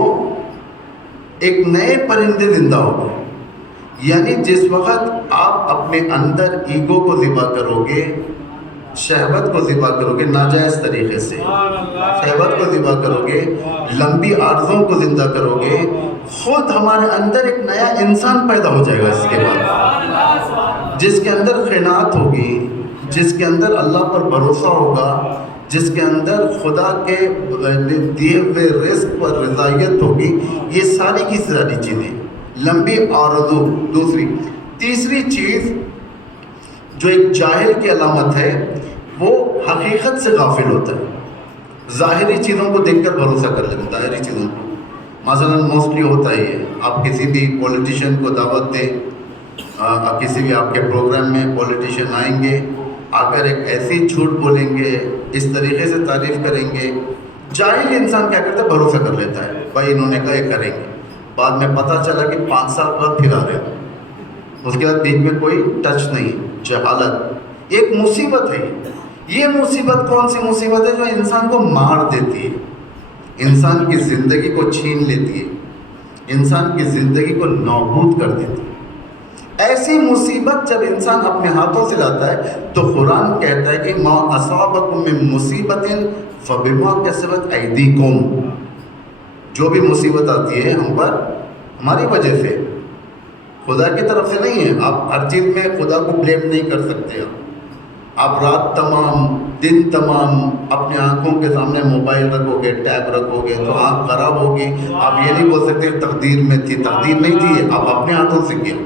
ایک نئے پرندے زندہ ہو گئے. یعنی جس وقت آپ اپنے اندر ایگو کو ذبح کرو گے، شہوت کو ذبح کرو گے ناجائز طریقے سے، شہوت کو ذبح کرو گے، لمبی آرزوں کو زندہ کرو گے، خود ہمارے اندر ایک نیا انسان پیدا ہو جائے گا اس کے بعد، جس کے اندر قناعت ہوگی، جس کے اندر اللہ پر بھروسہ ہوگا، جس کے اندر خدا کے دیے ہوئے رزق پر رضایت ہوگی. یہ ساری کی ساری چیزیں لمبی آرزو. تیسری چیز جو ایک جاہل کی علامت ہے، وہ حقیقت سے غافل ہوتا ہے. ظاہری چیزوں کو دیکھ کر بھروسہ کر لیتے ہیں، ظاہری چیزوں کو. مثلاً موسٹلی ہوتا ہی ہے، آپ کسی بھی پولیٹیشین کو دعوت دیں، کسی بھی آپ کے پروگرام میں پولیٹیشین آئیں گے، آ کر ایک ایسی جھوٹ بولیں گے، اس طریقے سے تعریف کریں گے. جاہل انسان کیا کرتا ہے؟ بھروسہ کر لیتا ہے، بھائی انہوں نے کہا یہ کریں گے. بعد میں پتہ چلا کہ 5 سال بعد پھر آ رہے ہیں، اس کے بعد بیچ میں کوئی ٹچ نہیں. جہالت ایک مصیبت ہے. یہ مصیبت کون سی مصیبت ہے؟ جو انسان کو مار دیتی ہے، انسان کی زندگی کو چھین لیتی ہے، انسان کی زندگی کو نابود کر دیتی ہے. ایسی مصیبت جب انسان اپنے ہاتھوں سے لاتا ہے تو قرآن کہتا ہے کہ ما اصابکم من مصیبت فبما کسبت ایدیکم. جو بھی مصیبت آتی ہے ہم پر ہماری وجہ سے، خدا کی طرف سے نہیں ہے. آپ ہر چیز میں خدا کو بلیم نہیں کر سکتے. آپ رات تمام دن تمام اپنے آنکھوں کے سامنے موبائل رکھو گے، ٹیب رکھو گے تو آنکھ خراب ہوگی. آپ یہ نہیں بول سکتے تقدیر میں تھی، تقدیر نہیں تھی، آپ اپنے ہاتھوں سے کیا.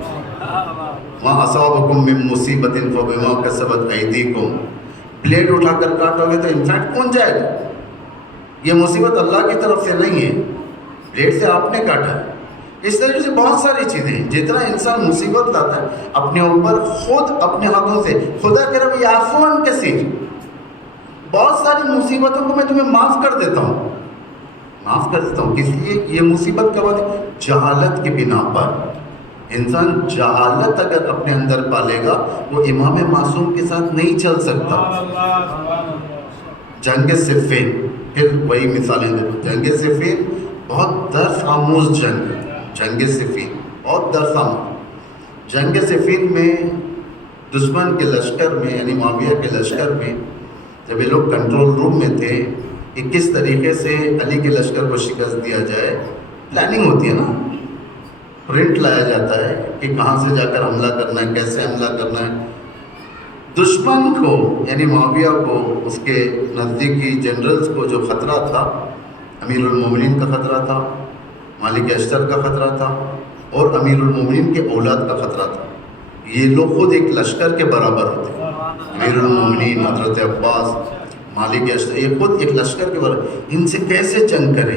وَمَا أَصَابَكُم مِّن مُّصِيبَةٍ فَبِمَا كَسَبَتْ أَيْدِيكُم. بلیڈ اٹھا کر کاٹو گے تو انفیکٹ کون جائے گا؟ یہ مصیبت اللہ کی طرف سے نہیں ہے، بلیڈ سے آپ نے کاٹا ہے. اس طریقے سے بہت ساری چیزیں ہیں. جتنا انسان مصیبت لاتا ہے اپنے اوپر، خود اپنے ہاتھوں سے، خدا کہہ رہا ہے یعفو عن کثیر، بہت ساری مصیبتوں کو میں تمہیں معاف کر دیتا ہوں، معاف کر دیتا ہوں. کس لیے یہ مصیبت کب آتی؟ جہالت کی بنا پر. انسان جہالت اگر اپنے اندر پالے گا، وہ امام معصوم کے ساتھ نہیں چل سکتا. جنگ صفین، پھر وہی مثالیں دے دو. جنگ صفین بہت درس آموز جنگ، جنگ صفین بہت درس آموز. جنگ صفین میں دشمن کے لشکر میں یعنی معاویہ کے لشکر میں جب یہ لوگ کنٹرول روم میں تھے کہ کس طریقے سے علی کے لشکر کو شکست دیا جائے، پلاننگ ہوتی ہے نا، پرنٹ لایا جاتا ہے کہ کہاں سے جا کر حملہ کرنا ہے، کیسے حملہ کرنا ہے. دشمن کو یعنی معاویہ کو، اس کے نزدیکی جنرلز کو جو خطرہ تھا، امیر المومنین کا خطرہ تھا، مالک اشتر کا خطرہ تھا، اور امیر المومنین کے اولاد کا خطرہ تھا. یہ لوگ خود ایک لشکر کے برابر ہوتے، امیر المومنین حضرت عباس، مالک اشتر، یہ خود ایک لشکر کے برابر. ان سے کیسے جنگ کریں؟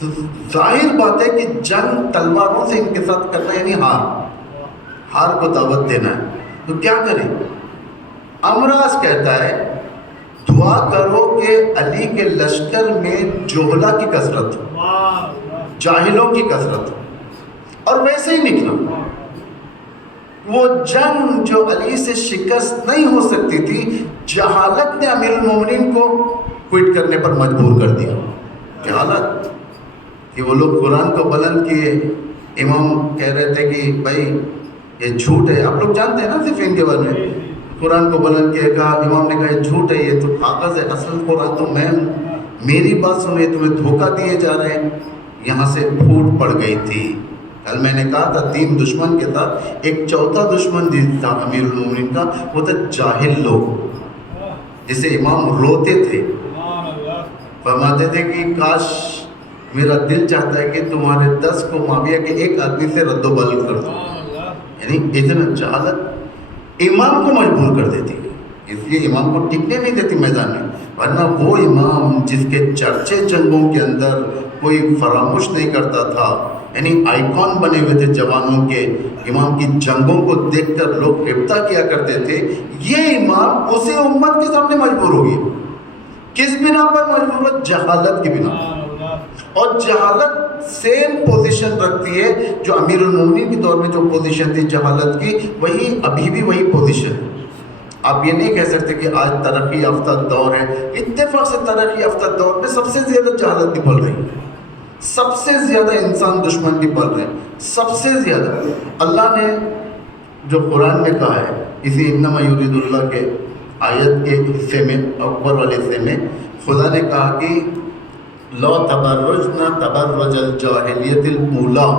تو ظاہر بات ہے کہ جنگ تلواروں سے ان کے ساتھ کرنا یعنی ہار کو دعوت دینا ہے. تو کیا کریں؟ امراض کہتا ہے دعا کرو کہ علی کے لشکر میں جوہلا کی کثرت ہو، جاہلوں کی کثرت ہو. اور ویسے ہی نکلا. وہ جنگ جو علی سے شکست نہیں ہو سکتی تھی، جہالت نے امیر المومنین کو کوئٹ کرنے پر مجبور کر دیا. جہالت کہ وہ لوگ قرآن کو بلند کیے. امام کہہ رہے تھے کہ بھائی یہ جھوٹ ہے. آپ لوگ جانتے ہیں نا صفین کے بارے میں, قرآن کو بلند کیا, کہا امام نے کہا یہ جھوٹ ہے, یہ تو کاغذ ہے, اصل قرآن تو میں ہوں, میری بات سنیں, تمہیں دھوکہ دیے جا رہے ہیں. یہاں سے پھوٹ پڑ گئی تھی. کل میں نے کہا تھا 3 دشمن کے تھا, ایک چوتھا دشمن تھا امیر المومنین کا, وہ تھا جاہل لوگ, جسے امام روتے تھے, فرماتے تھے کہ کاش میرا دل چاہتا ہے کہ تمہارے 10 کو معاویہ کے ایک آدمی سے رد و بدل کر دو. یعنی اتنا جہالت امام کو مجبور کر دیتی ہے, اس لیے امام کو ٹکنے نہیں دیتی میدان میں. ورنہ وہ امام جس کے چرچے جنگوں کے اندر کوئی فراموش نہیں کرتا تھا, یعنی آئیکن بنے ہوئے تھے جوانوں کے, امام کی جنگوں کو دیکھ کر لوگ ابتا کیا کرتے تھے, یہ امام اسی امت کے سامنے مجبور ہو گئی. کس بنا پر مجبور ہو؟ جہالت کی بنا پر. اور جہالت سیم پوزیشن رکھتی ہے جو امیر المومنین کے دور میں جو پوزیشن تھی جہالت کی, وہی ابھی بھی وہی پوزیشن ہے. آپ یہ نہیں کہہ سکتے کہ آج ترقی یافتہ دور ہے. اتفاق سے ترقی یافتہ دور میں سب سے زیادہ جہالت بھی پل رہی ہے, سب سے زیادہ انسان دشمن بھی پل رہے ہیں, سب سے زیادہ. اللہ نے جو قرآن میں کہا ہے, اسی انما یرید اللہ کے آیت کے حصے میں, اوپر والے حصے میں خدا نے کہا کہ لو تبرجنا تبرج الجاہلیت الاولیٰ,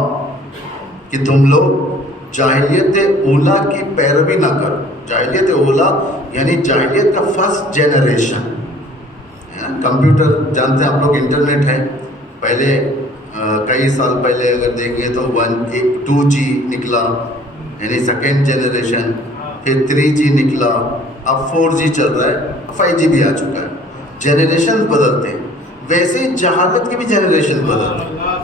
کہ تم لوگ جاہلیت اولیٰ کی پیروی نہ کرو. جاہلیت اولیٰ یعنی جاہلیت کا فرسٹ جنریشن. کمپیوٹر جانتے ہیں آپ لوگ, انٹرنیٹ ہے, پہلے کئی سال پہلے اگر دیکھیں تو 2G نکلا, یعنی سیکنڈ جنریشن, پھر 3G نکلا, اب 4G چل رہا ہے, 5G بھی آ چکا ہے. جنریشن بدلتے ہیں, ویسے ہی جہالت کی بھی جنریشن بدلتے ہیں.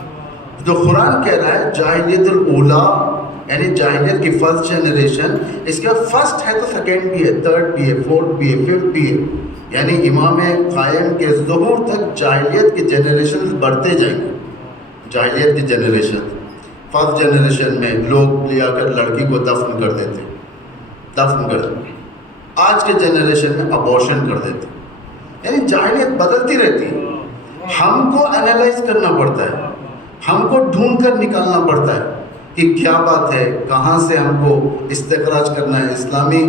جو قرآن کہہ رہا ہے جاہلیت الاولیٰ یعنی جاہلیت کی فرسٹ جنریشن, اس کا فرسٹ ہے تو سیکنڈ بھی ہے, تھرڈ بھی ہے, فورتھ بھی ہے, ففتھ بھی ہے. یعنی امام قائم کے ظہور تک جاہلیت کی جنریشن بڑھتے جائیں گے. جاہلیت کی جنریشن, فرسٹ جنریشن میں لوگ لیا کر لڑکی کو دفن کر دیتے, دفن کر دیتے. آج کے جنریشن میں ابورشن کر دیتے. یعنی جاہلیت بدلتی رہتی ہے. ہم کو انالائز کرنا پڑتا ہے, ہم کو ڈھونڈ کر نکالنا پڑتا ہے کہ کیا بات ہے, کہاں سے ہم کو استخراج کرنا ہے, اسلامی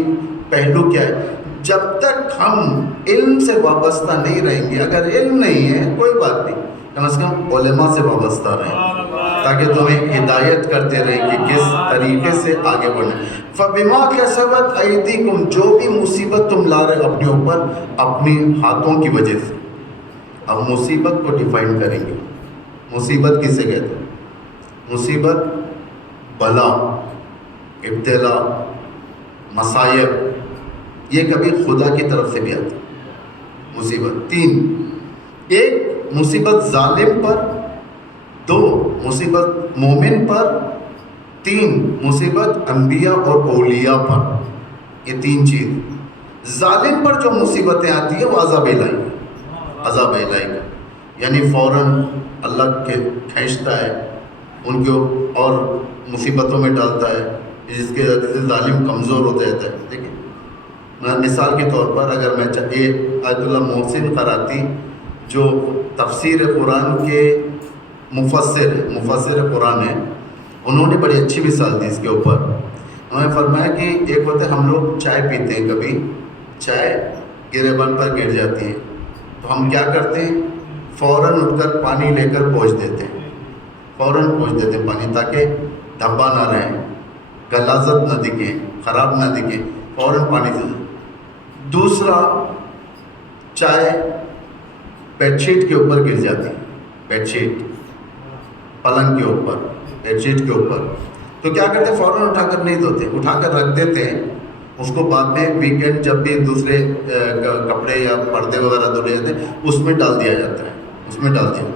پہلو کیا ہے. جب تک ہم علم سے وابستہ نہیں رہیں گے, اگر علم نہیں ہے کوئی بات نہیں, کم از کم علماء سے وابستہ رہیں تاکہ تمہیں ہدایت کرتے رہیں کہ کس طریقے سے آگے بڑھیں. فَبِمَا كَسَبَتْ أَيْدِيكُمْ, جو بھی مصیبت تم لا رہے اپنے اوپر اپنی ہاتھوں کی وجہ سے. اب مصیبت کو ڈیفائن کریں گے. مصیبت کسے کہتے ہیں؟ مصیبت بلا, ابتلا, مصائب, یہ کبھی خدا کی طرف سے بھی آتی مصیبت. 3, ایک مصیبت ظالم پر, 2 مصیبت مومن پر, 3 مصیبت انبیاء اور اولیاء پر. یہ 3 چیز. ظالم پر جو مصیبتیں آتی ہیں وہ عذاب الہی, عذاب الہی کا, یعنی فوراً اللہ کے کھینچتا ہے ان کو اور مصیبتوں میں ڈالتا ہے, جس کے وجہ سے ظالم کمزور ہو جاتا ہے. دیکھیں مثال کے طور پر اگر میں چاہیے آیت اللہ محسن قراتی جو تفسیر قرآن کے مفسر قرآن ہیں, انہوں نے بڑی اچھی مثال دی اس کے اوپر. انہوں نے فرمایا کہ ایک ہوتا ہے ہم لوگ چائے پیتے ہیں, کبھی چائے گریبان پر گر جاتی ہے تو ہم کیا کرتے ہیں, فوراً اٹھ کر پانی لے کر پوچھ دیتے ہیں, فوراً پوچھ دیتے ہیں پانی, تاکہ دھبا نہ رہے, غلاظت نہ دکھے, خراب نہ دکھے, فوراً پانی سے. دوسرا, چائے بیڈ شیٹ کے اوپر گر جاتی ہے, بیڈ شیٹ پلنگ کے اوپر, بیڈ شیٹ کے اوپر, تو کیا کرتے ہیں, فوراً اٹھا کر نہیں دھوتے, اٹھا کر رکھ دیتے ہیں. اس کو بعد میں ویکینڈ جب بھی دوسرے کپڑے یا پردے وغیرہ دھلے جاتے ہیں اس میں ڈال دیا جاتا ہے, اس میں ڈال دیا.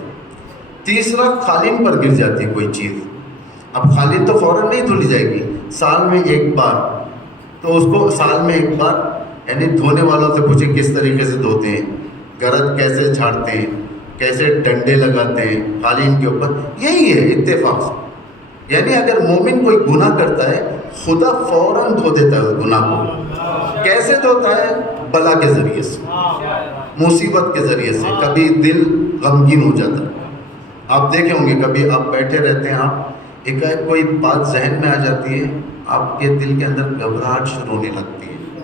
تیسرا, قالین پر گر جاتی ہے کوئی چیز. اب قالین تو فوراً نہیں دھلی جائے گی, سال میں ایک بار, تو اس کو سال میں ایک بار یعنی دھونے والوں سے پوچھیں کس طریقے سے دھوتے ہیں, گرد کیسے جھاڑتے ہیں, کیسے ڈنڈے لگاتے ہیں قالین کے اوپر. یہی ہے اتفاق سے. یعنی اگر مومن کوئی گناہ کرتا ہے خدا فوراً دھو دیتا ہے اس گناہ کو. کیسے دھوتا ہے؟ بلا کے ذریعے سے, مصیبت کے ذریعے سے. کبھی دل غمگین ہو جاتا ہے, آپ دیکھے ہوں گے کبھی آپ بیٹھے رہتے ہیں, آپ ایک کوئی بات ذہن میں آ جاتی ہے, آپ کے دل کے اندر گھبراہٹ شروع ہونے لگتی ہے،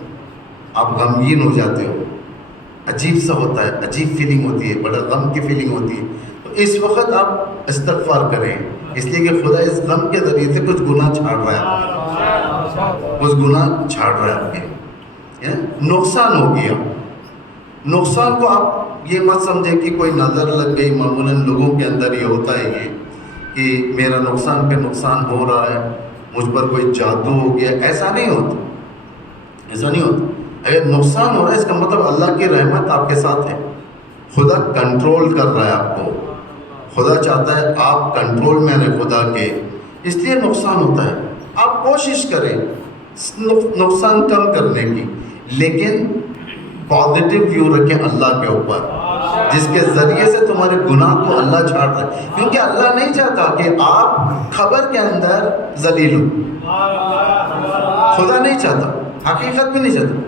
آپ غمگین ہو جاتے ہو، عجیب سا ہوتا ہے، عجیب فیلنگ ہوتی ہے، بڑا غم کی فیلنگ ہوتی ہے. تو اس وقت آپ استغفار کریں، اس لیے کہ خدا اس غم کے ذریعے سے کچھ گناہ چھاڑ رہا ہے، کچھ گناہ چھاڑ رہا ہے آپ کے. نقصان ہو گیا، نقصان کو آپ یہ مت سمجھیں کہ کوئی نظر لگ گئی. معمولاً لوگوں کے اندر یہ ہوتا ہے یہ کہ میرا نقصان پہ نقصان ہو رہا ہے، مجھ پر کوئی جادو ہو گیا. ایسا نہیں ہوتا، ایسا نہیں ہوتا. اگر نقصان ہو رہا ہے اس کا مطلب اللہ کی رحمت آپ کے ساتھ ہے، خدا کنٹرول کر رہا ہے آپ کو، خدا چاہتا ہے آپ کنٹرول میں رہیں خدا کے، اس لیے نقصان ہوتا ہے. آپ کوشش کریں نقصان کم کرنے کی، لیکن پازیٹیو ویو رکھیں اللہ کے اوپر، جس کے ذریعے سے تمہارے گناہ کو اللہ چھاڑ رہا ہے. کیونکہ اللہ نہیں چاہتا کہ آپ خبر کے اندر ذلیل ہو، خدا نہیں چاہتا، حقیقت میں نہیں چاہتا.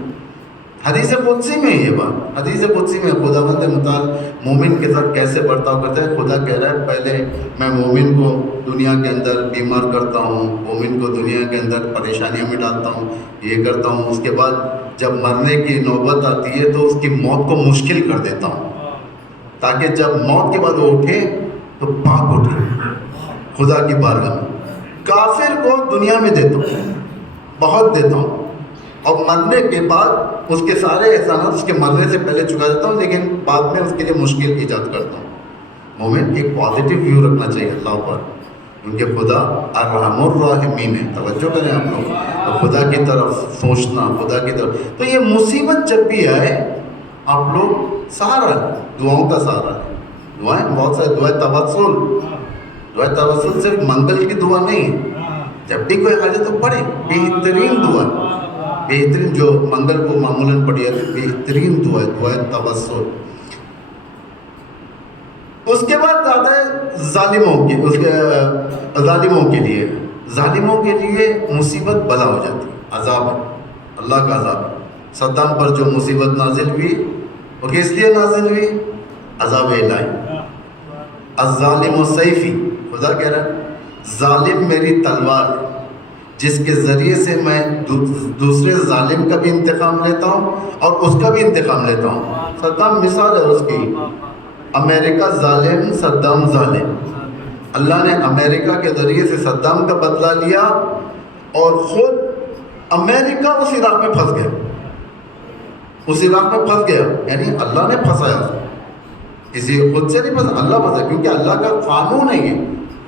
حدیث قدسی میں یہ بات، حدیث قدسی میں خداوند متعال مومن کے ساتھ کیسے برتاؤ کرتا ہے. خدا کہہ رہا ہے پہلے میں مومن کو دنیا کے اندر بیمار کرتا ہوں، مومن کو دنیا کے اندر پریشانیوں میں ڈالتا ہوں، یہ کرتا ہوں. اس کے بعد جب مرنے کی نوبت آتی ہے تو اس کی موت کو مشکل کر دیتا ہوں، تاکہ جب موت کے بعد وہ اٹھے تو پاک اٹھے خدا کی بارگاہ میں. کافر کو دنیا میں دیتا ہوں، بہت دیتا ہوں، اور مرنے کے بعد اس کے سارے احسانات اس کے مرنے سے پہلے چکا دیتا ہوں، لیکن بعد میں اس کے لیے مشکل ایجاد کرتا ہوں. مومن ایک پازیٹیو ویو رکھنا چاہیے اللہ پر، کیونکہ خدا الرحم الراحمین ہے. توجہ کریں آپ لوگ، خدا کی طرف سوچنا، خدا کی طرف. تو یہ مصیبت جب بھی آئے آپ لوگ سہارا ہے، دعاؤں کا سہارا ہے. دعائیں بہت سارے، دعائیں توسل، دعائیں توسل صرف منگل کی دعا نہیں ہے. جب بھی کوئی حاجت تو پڑھے، بہترین دعا، بہترین جو منگل کو معمولاً پڑھی جاتی ہے، بہترین دعا ہے دعائیں توسل. اس کے بعد آتا ہے ظالموں کے، اس کے ظالموں کے لیے، ظالموں کے لیے مصیبت بلا ہو جاتی ہے، عذاب ہے، اللہ کا عذاب ہے. صدام پر جو مصیبت نازل ہوئی وہ کس لیے نازل ہوئی؟ عذاب الہی. الظالم سیفی، خدا کہہ رہا ہے ظالم میری تلوار ہے، جس کے ذریعے سے میں دوسرے ظالم کا بھی انتقام لیتا ہوں اور اس کا بھی انتقام لیتا ہوں. صدام مثال ہے اس کی، امریکہ ظالم، صدام ظالم. اللہ نے امریکہ کے ذریعے سے صدام کا بدلہ لیا اور خود امریکہ اس عراق میں پھنس گیا، اس عراق میں پھنس گیا. یعنی اللہ نے پھنسایا اس کو، کسی خود سے نہیں پھنسا، اللہ پھنسا، کیونکہ اللہ کا قانون ہے یہ.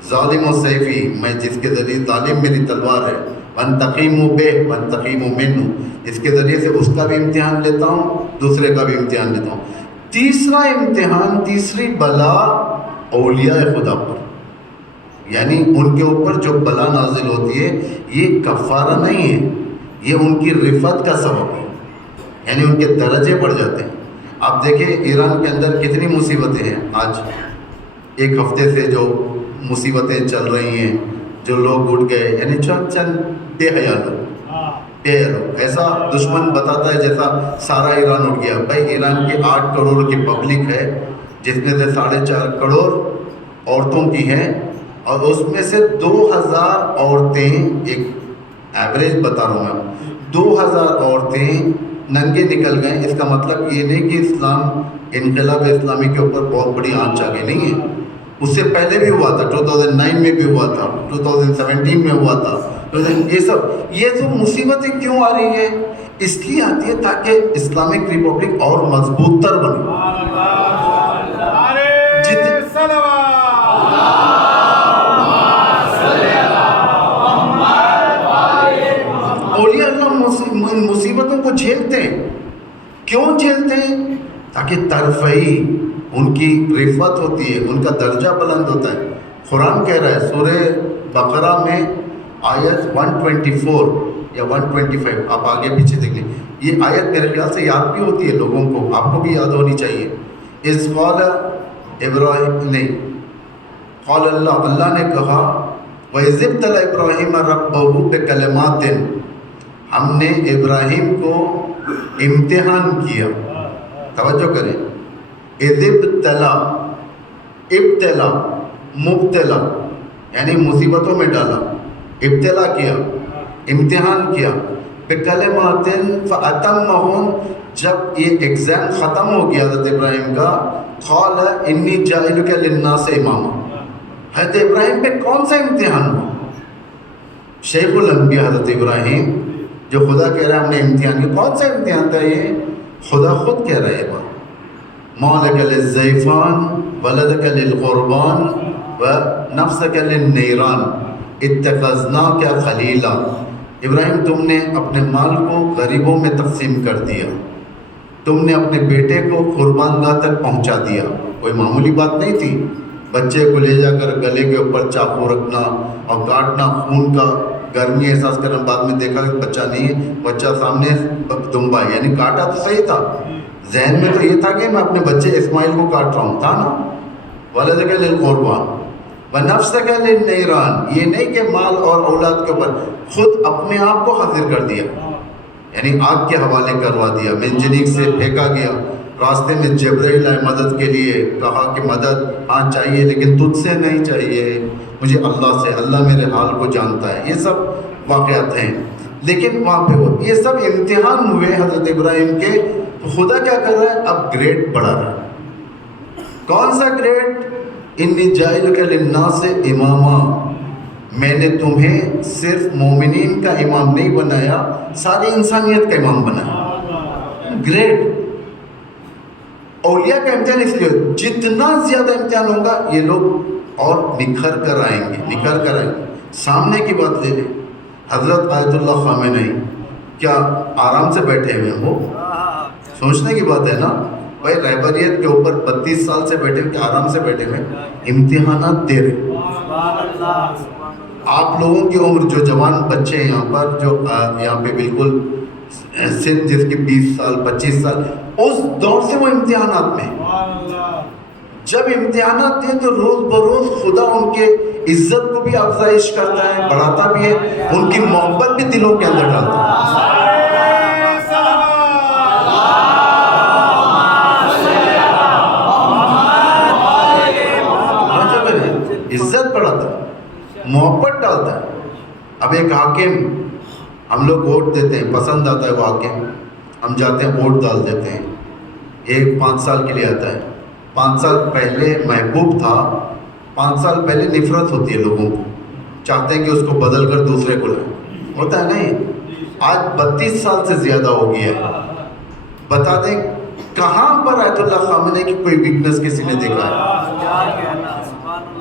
ظالم و سیفی، میں جس کے ذریعے، ظالم میری تلوار ہے، وانتقیم بہ وانتقیم منہ، اس کے ذریعے سے اس کا بھی امتحان لیتا ہوں، دوسرے کا بھی امتحان لیتا ہوں. تیسرا امتحان، تیسری بلا اولیاء خدا پر، یعنی ان کے اوپر جو بلا نازل ہوتی ہے یہ کفارہ نہیں ہے، یہ ان کی رفعت کا سبب ہے، یعنی ان کے درجے بڑھ جاتے ہیں. آپ دیکھیں ایران کے اندر کتنی مصیبتیں ہیں. آج ایک ہفتے سے جو مصیبتیں چل رہی ہیں، جو لوگ اٹھ گئے، یعنی چند بے حیا لوگ، ایسا دشمن بتاتا ہے جیسا سارا ایران اٹھ گیا. بھائی ایران کی 8 کروڑ کی پبلک ہے، جس میں سے 4.5 کروڑ عورتوں کی ہیں، اور اس میں سے 2000 عورتیں، ایک ایوریج بتا رہا ہوں میں، 2000 عورتیں ننگے نکل گئے. اس کا مطلب یہ نہیں کہ اسلام، انقلاب اسلامی کے اوپر بہت بڑی آنچ آ گئی، نہیں ہے. اس سے پہلے بھی ہوا تھا، 2009 میں بھی ہوا تھا، 2017 میں ہوا تھا. یہ سب مصیبتیں کیوں آ رہی ہیں؟ اس لیے آتی ہے تاکہ اسلامک ریپبلک اور مضبوط تر بنے. اولیاء اللہ مصیبتوں کو جھیلتے ہیں. کیوں جھیلتے ہیں؟ تاکہ ترفعی، ان کی رفعت ہوتی ہے، ان کا درجہ بلند ہوتا ہے. قرآن کہہ رہا ہے سورہ بقرہ میں آیت 124 یا 125، آپ آگے پیچھے دیکھ لیں. یہ آیت میرے خیال سے یاد بھی ہوتی ہے لوگوں کو، آپ کو بھی یاد ہونی چاہیے. اس قال ابراہیم نے، قال اللہ نے کہا وَإِذِ ابْتَلَى إِبْرَاهِيمَ رَبَّهُ بِكَلِمَاتٍ، ہم نے ابراہیم کو امتحان کیا. توجہ کریں، اِذِ ابْتَلَى، ابتلا، مبتلا، یعنی مصیبتوں میں ڈالا، ابتلا کیا. امتحان کیا بکلمات فاتمہن، جب یہ ایگزام ختم ہو گیا حضرت ابراہیم کا، قال انی جاعلک للناس اماما، حضرت ابراہیم پہ کون سا امتحان ہوا؟ شیخ الانبیاء حضرت ابراہیم، جو خدا کہہ رہا ہے ہم نے امتحان کیا، کون سا امتحان تھا یہ؟ خدا خود کہہ رہا ہے بات، مالک للزیفان ولدک للقربان ونفسک للنیران اتخذناک خلیلا، ابراہیم تم نے اپنے مال کو غریبوں میں تقسیم کر دیا، تم نے اپنے بیٹے کو قربان گاہ تک پہنچا دیا، کوئی معمولی بات نہیں تھی، بچے کو لے جا کر گلے کے اوپر چاقو رکھنا اور کاٹنا، خون کا گرمی احساس کرنا، بعد میں دیکھا کہ بچہ نہیں ہے، بچہ سامنے دمبا، یعنی کاٹا تو صحیح تھا، ذہن میں تو یہ تھا کہ میں اپنے بچے اسماعیل کو کاٹ رہا ہوں، تھا نا، ولدک للقربان ونفسک للنیران، یہ نہیں کہ مال اور اولاد کے اوپر، خود اپنے آپ کو حاضر کر دیا، یعنی آگ کے حوالے کروا دیا، منجنیق سے پھینکا گیا، راستے میں جبرائیل آئے مدد کے لیے، کہا کہ مدد ہاں چاہیے لیکن تجھ سے نہیں چاہیے، مجھے اللہ سے، اللہ میرے حال کو جانتا ہے، یہ سب واقعات ہیں، لیکن وہاں پہ یہ سب امتحان ہوئے حضرت ابراہیم کے، تو خدا کیا کر رہا ہے؟ اب گریڈ بڑھا رہا ہے، کون سا گریڈ؟ انی جاعلک للناس اماما، میں نے تمہیں صرف مومنین کا امام نہیں بنایا، ساری انسانیت کا امام بنایا، گریڈ۔ اولیاء کا امتحان اس لیے جتنا زیادہ امتحان ہوگا یہ لوگ اور نکھر کر آئیں گے، سامنے کی بات لے لیں، حضرت آیت اللہ خامنہئی کیا آرام سے بیٹھے ہوئے ہو؟ سوچنے کی بات ہے نا بھائی، رہبریت کے اوپر 32 سال سے بیٹھے ہوئے، آرام سے بیٹھے ہوئے، امتحانات دے رہے۔ آپ لوگوں کی عمر، جو جوان بچے ہیں یہاں پر، جو یہاں پہ بالکل سن جس کی 20 سال 25 سال، اس دور سے وہ امتحانات میں، جب امتحانات دیں تو روز بروز خدا ان کے عزت کو بھی افزائش کرتا ہے، بڑھاتا بھی ہے، ان کی محبت بھی دلوں کے اندر ڈالتا ہے، عزت بڑھاتا ہے، محبت ڈالتا ہے۔ اب ایک حاکم، ہم لوگ ووٹ دیتے ہیں، پسند آتا ہے وہ حاکم، ہم جاتے ہیں ووٹ ڈال دیتے ہیں، ایک 5 سال کے لیے آتا ہے، 5 سال پہلے محبوب تھا، 5 سال پہلے نفرت ہوتی ہے لوگوں کو، چاہتے ہیں کہ اس کو بدل کر دوسرے کو لائیں، ہوتا ہے نہیں؟ آج 32 سال سے زیادہ ہو گیا ہے، بتا دیں کہاں پر آیت اللہ خامنہئی کی کوئی ویکنس کسی نے دیکھا ہے؟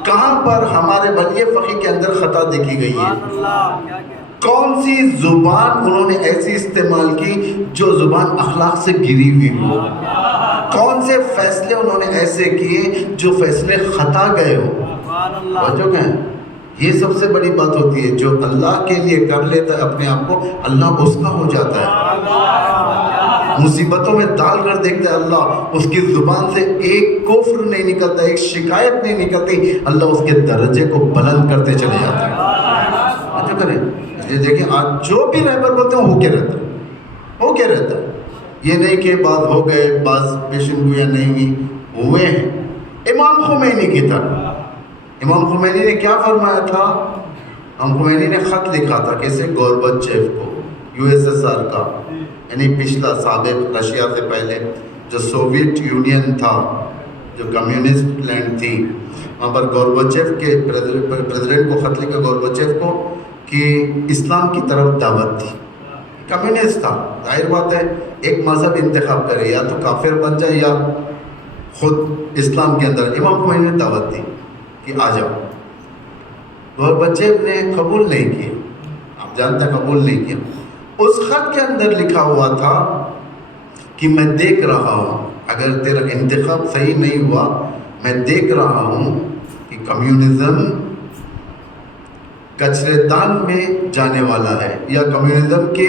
کہاں پر ہمارے ولی فقیہ کے اندر خطا دیکھی گئی ہے؟ کون سی زبان انہوں نے ایسی استعمال کی جو زبان اخلاق سے گری ہوئی ہو؟ کون سے فیصلے انہوں نے ایسے کیے جو فیصلے خطا گئے ہو؟ بچوں کہیں یہ سب سے بڑی بات ہوتی ہے، جو اللہ کے لیے کر لیتا ہے اپنے آپ کو، اللہ اس کا ہو جاتا ہے، مصیبتوں میں ڈال کر دیکھتا ہے اللہ، اس کی زبان سے ایک کفر نہیں نکلتا، ایک شکایت نہیں نکلتی، اللہ اس کے درجے کو بلند کرتے چلے جاتا ہے۔ جو کریں یہ دیکھیں، آج جو بھی رہبر بولتے ہیں ہو کے رہتا ہے، ہو کے رہتا ہے، یہ نہیں کہ بعض ہو گئے، بعض پیشن گویا نہیں ہوئی، ہوئے ہیں۔ امام خمینی کی طرح، امام خمینی نے کیا فرمایا تھا؟ امام خمینی نے خط لکھا تھا کیسے؟ گوربچیف کو، USSR کا، یعنی پچھلا سابق رشیا سے پہلے جو سوویت یونین تھا، جو کمیونسٹ لینڈ تھی، وہاں پر گوربچیف کے پریزیڈنٹ کو خط لکھا، گوربچیف کو، کہ اسلام کی طرف دعوت تھی، کمیونسٹ تھا، ظاہر بات ہے ایک مذہب انتخاب کرے، یا تو کافر بن جائے یا خود اسلام کے اندر۔ امام خمینی نے دعوت دی کہ آ جاؤ، گوربچیف نے قبول نہیں کیا، آپ جانتے ہیں قبول نہیں کیا۔ اس خط کے اندر لکھا ہوا تھا کہ میں دیکھ رہا ہوں، اگر تیرا انتخاب صحیح نہیں ہوا، میں دیکھ رہا ہوں کہ کمیونزم کچرے دان میں جانے والا ہے، یا کمیونزم کے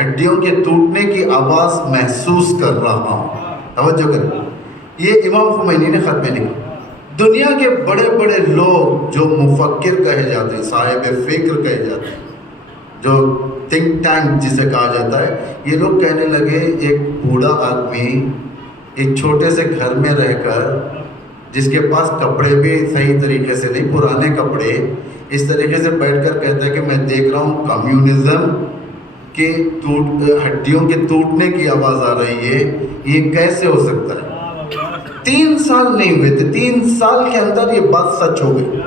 ہڈیوں کے ٹوٹنے کی آواز محسوس کر رہا ہوں۔ توجہ کریں، یہ امام خمینی نے خط میں لکھا۔ دنیا کے بڑے بڑے لوگ جو مفکر کہے جاتے ہیں، صاحب فکر کہے جاتے ہیں، جو تھنک ٹینک جسے کہا جاتا ہے، یہ لوگ کہنے لگے ایک بوڑھا آدمی ایک چھوٹے سے گھر میں رہ کر جس کے پاس کپڑے بھی صحیح طریقے سے نہیں، پرانے کپڑے، اس طریقے سے بیٹھ کر کہتا ہے کہ میں دیکھ رہا ہوں کمیونزم کے ہڈیوں کے ٹوٹنے کی آواز آ رہی ہے، یہ کیسے ہو سکتا ہے؟ 3 سال نہیں ہوئے تھے، 3 سال کے اندر یہ بات سچ ہو گئی،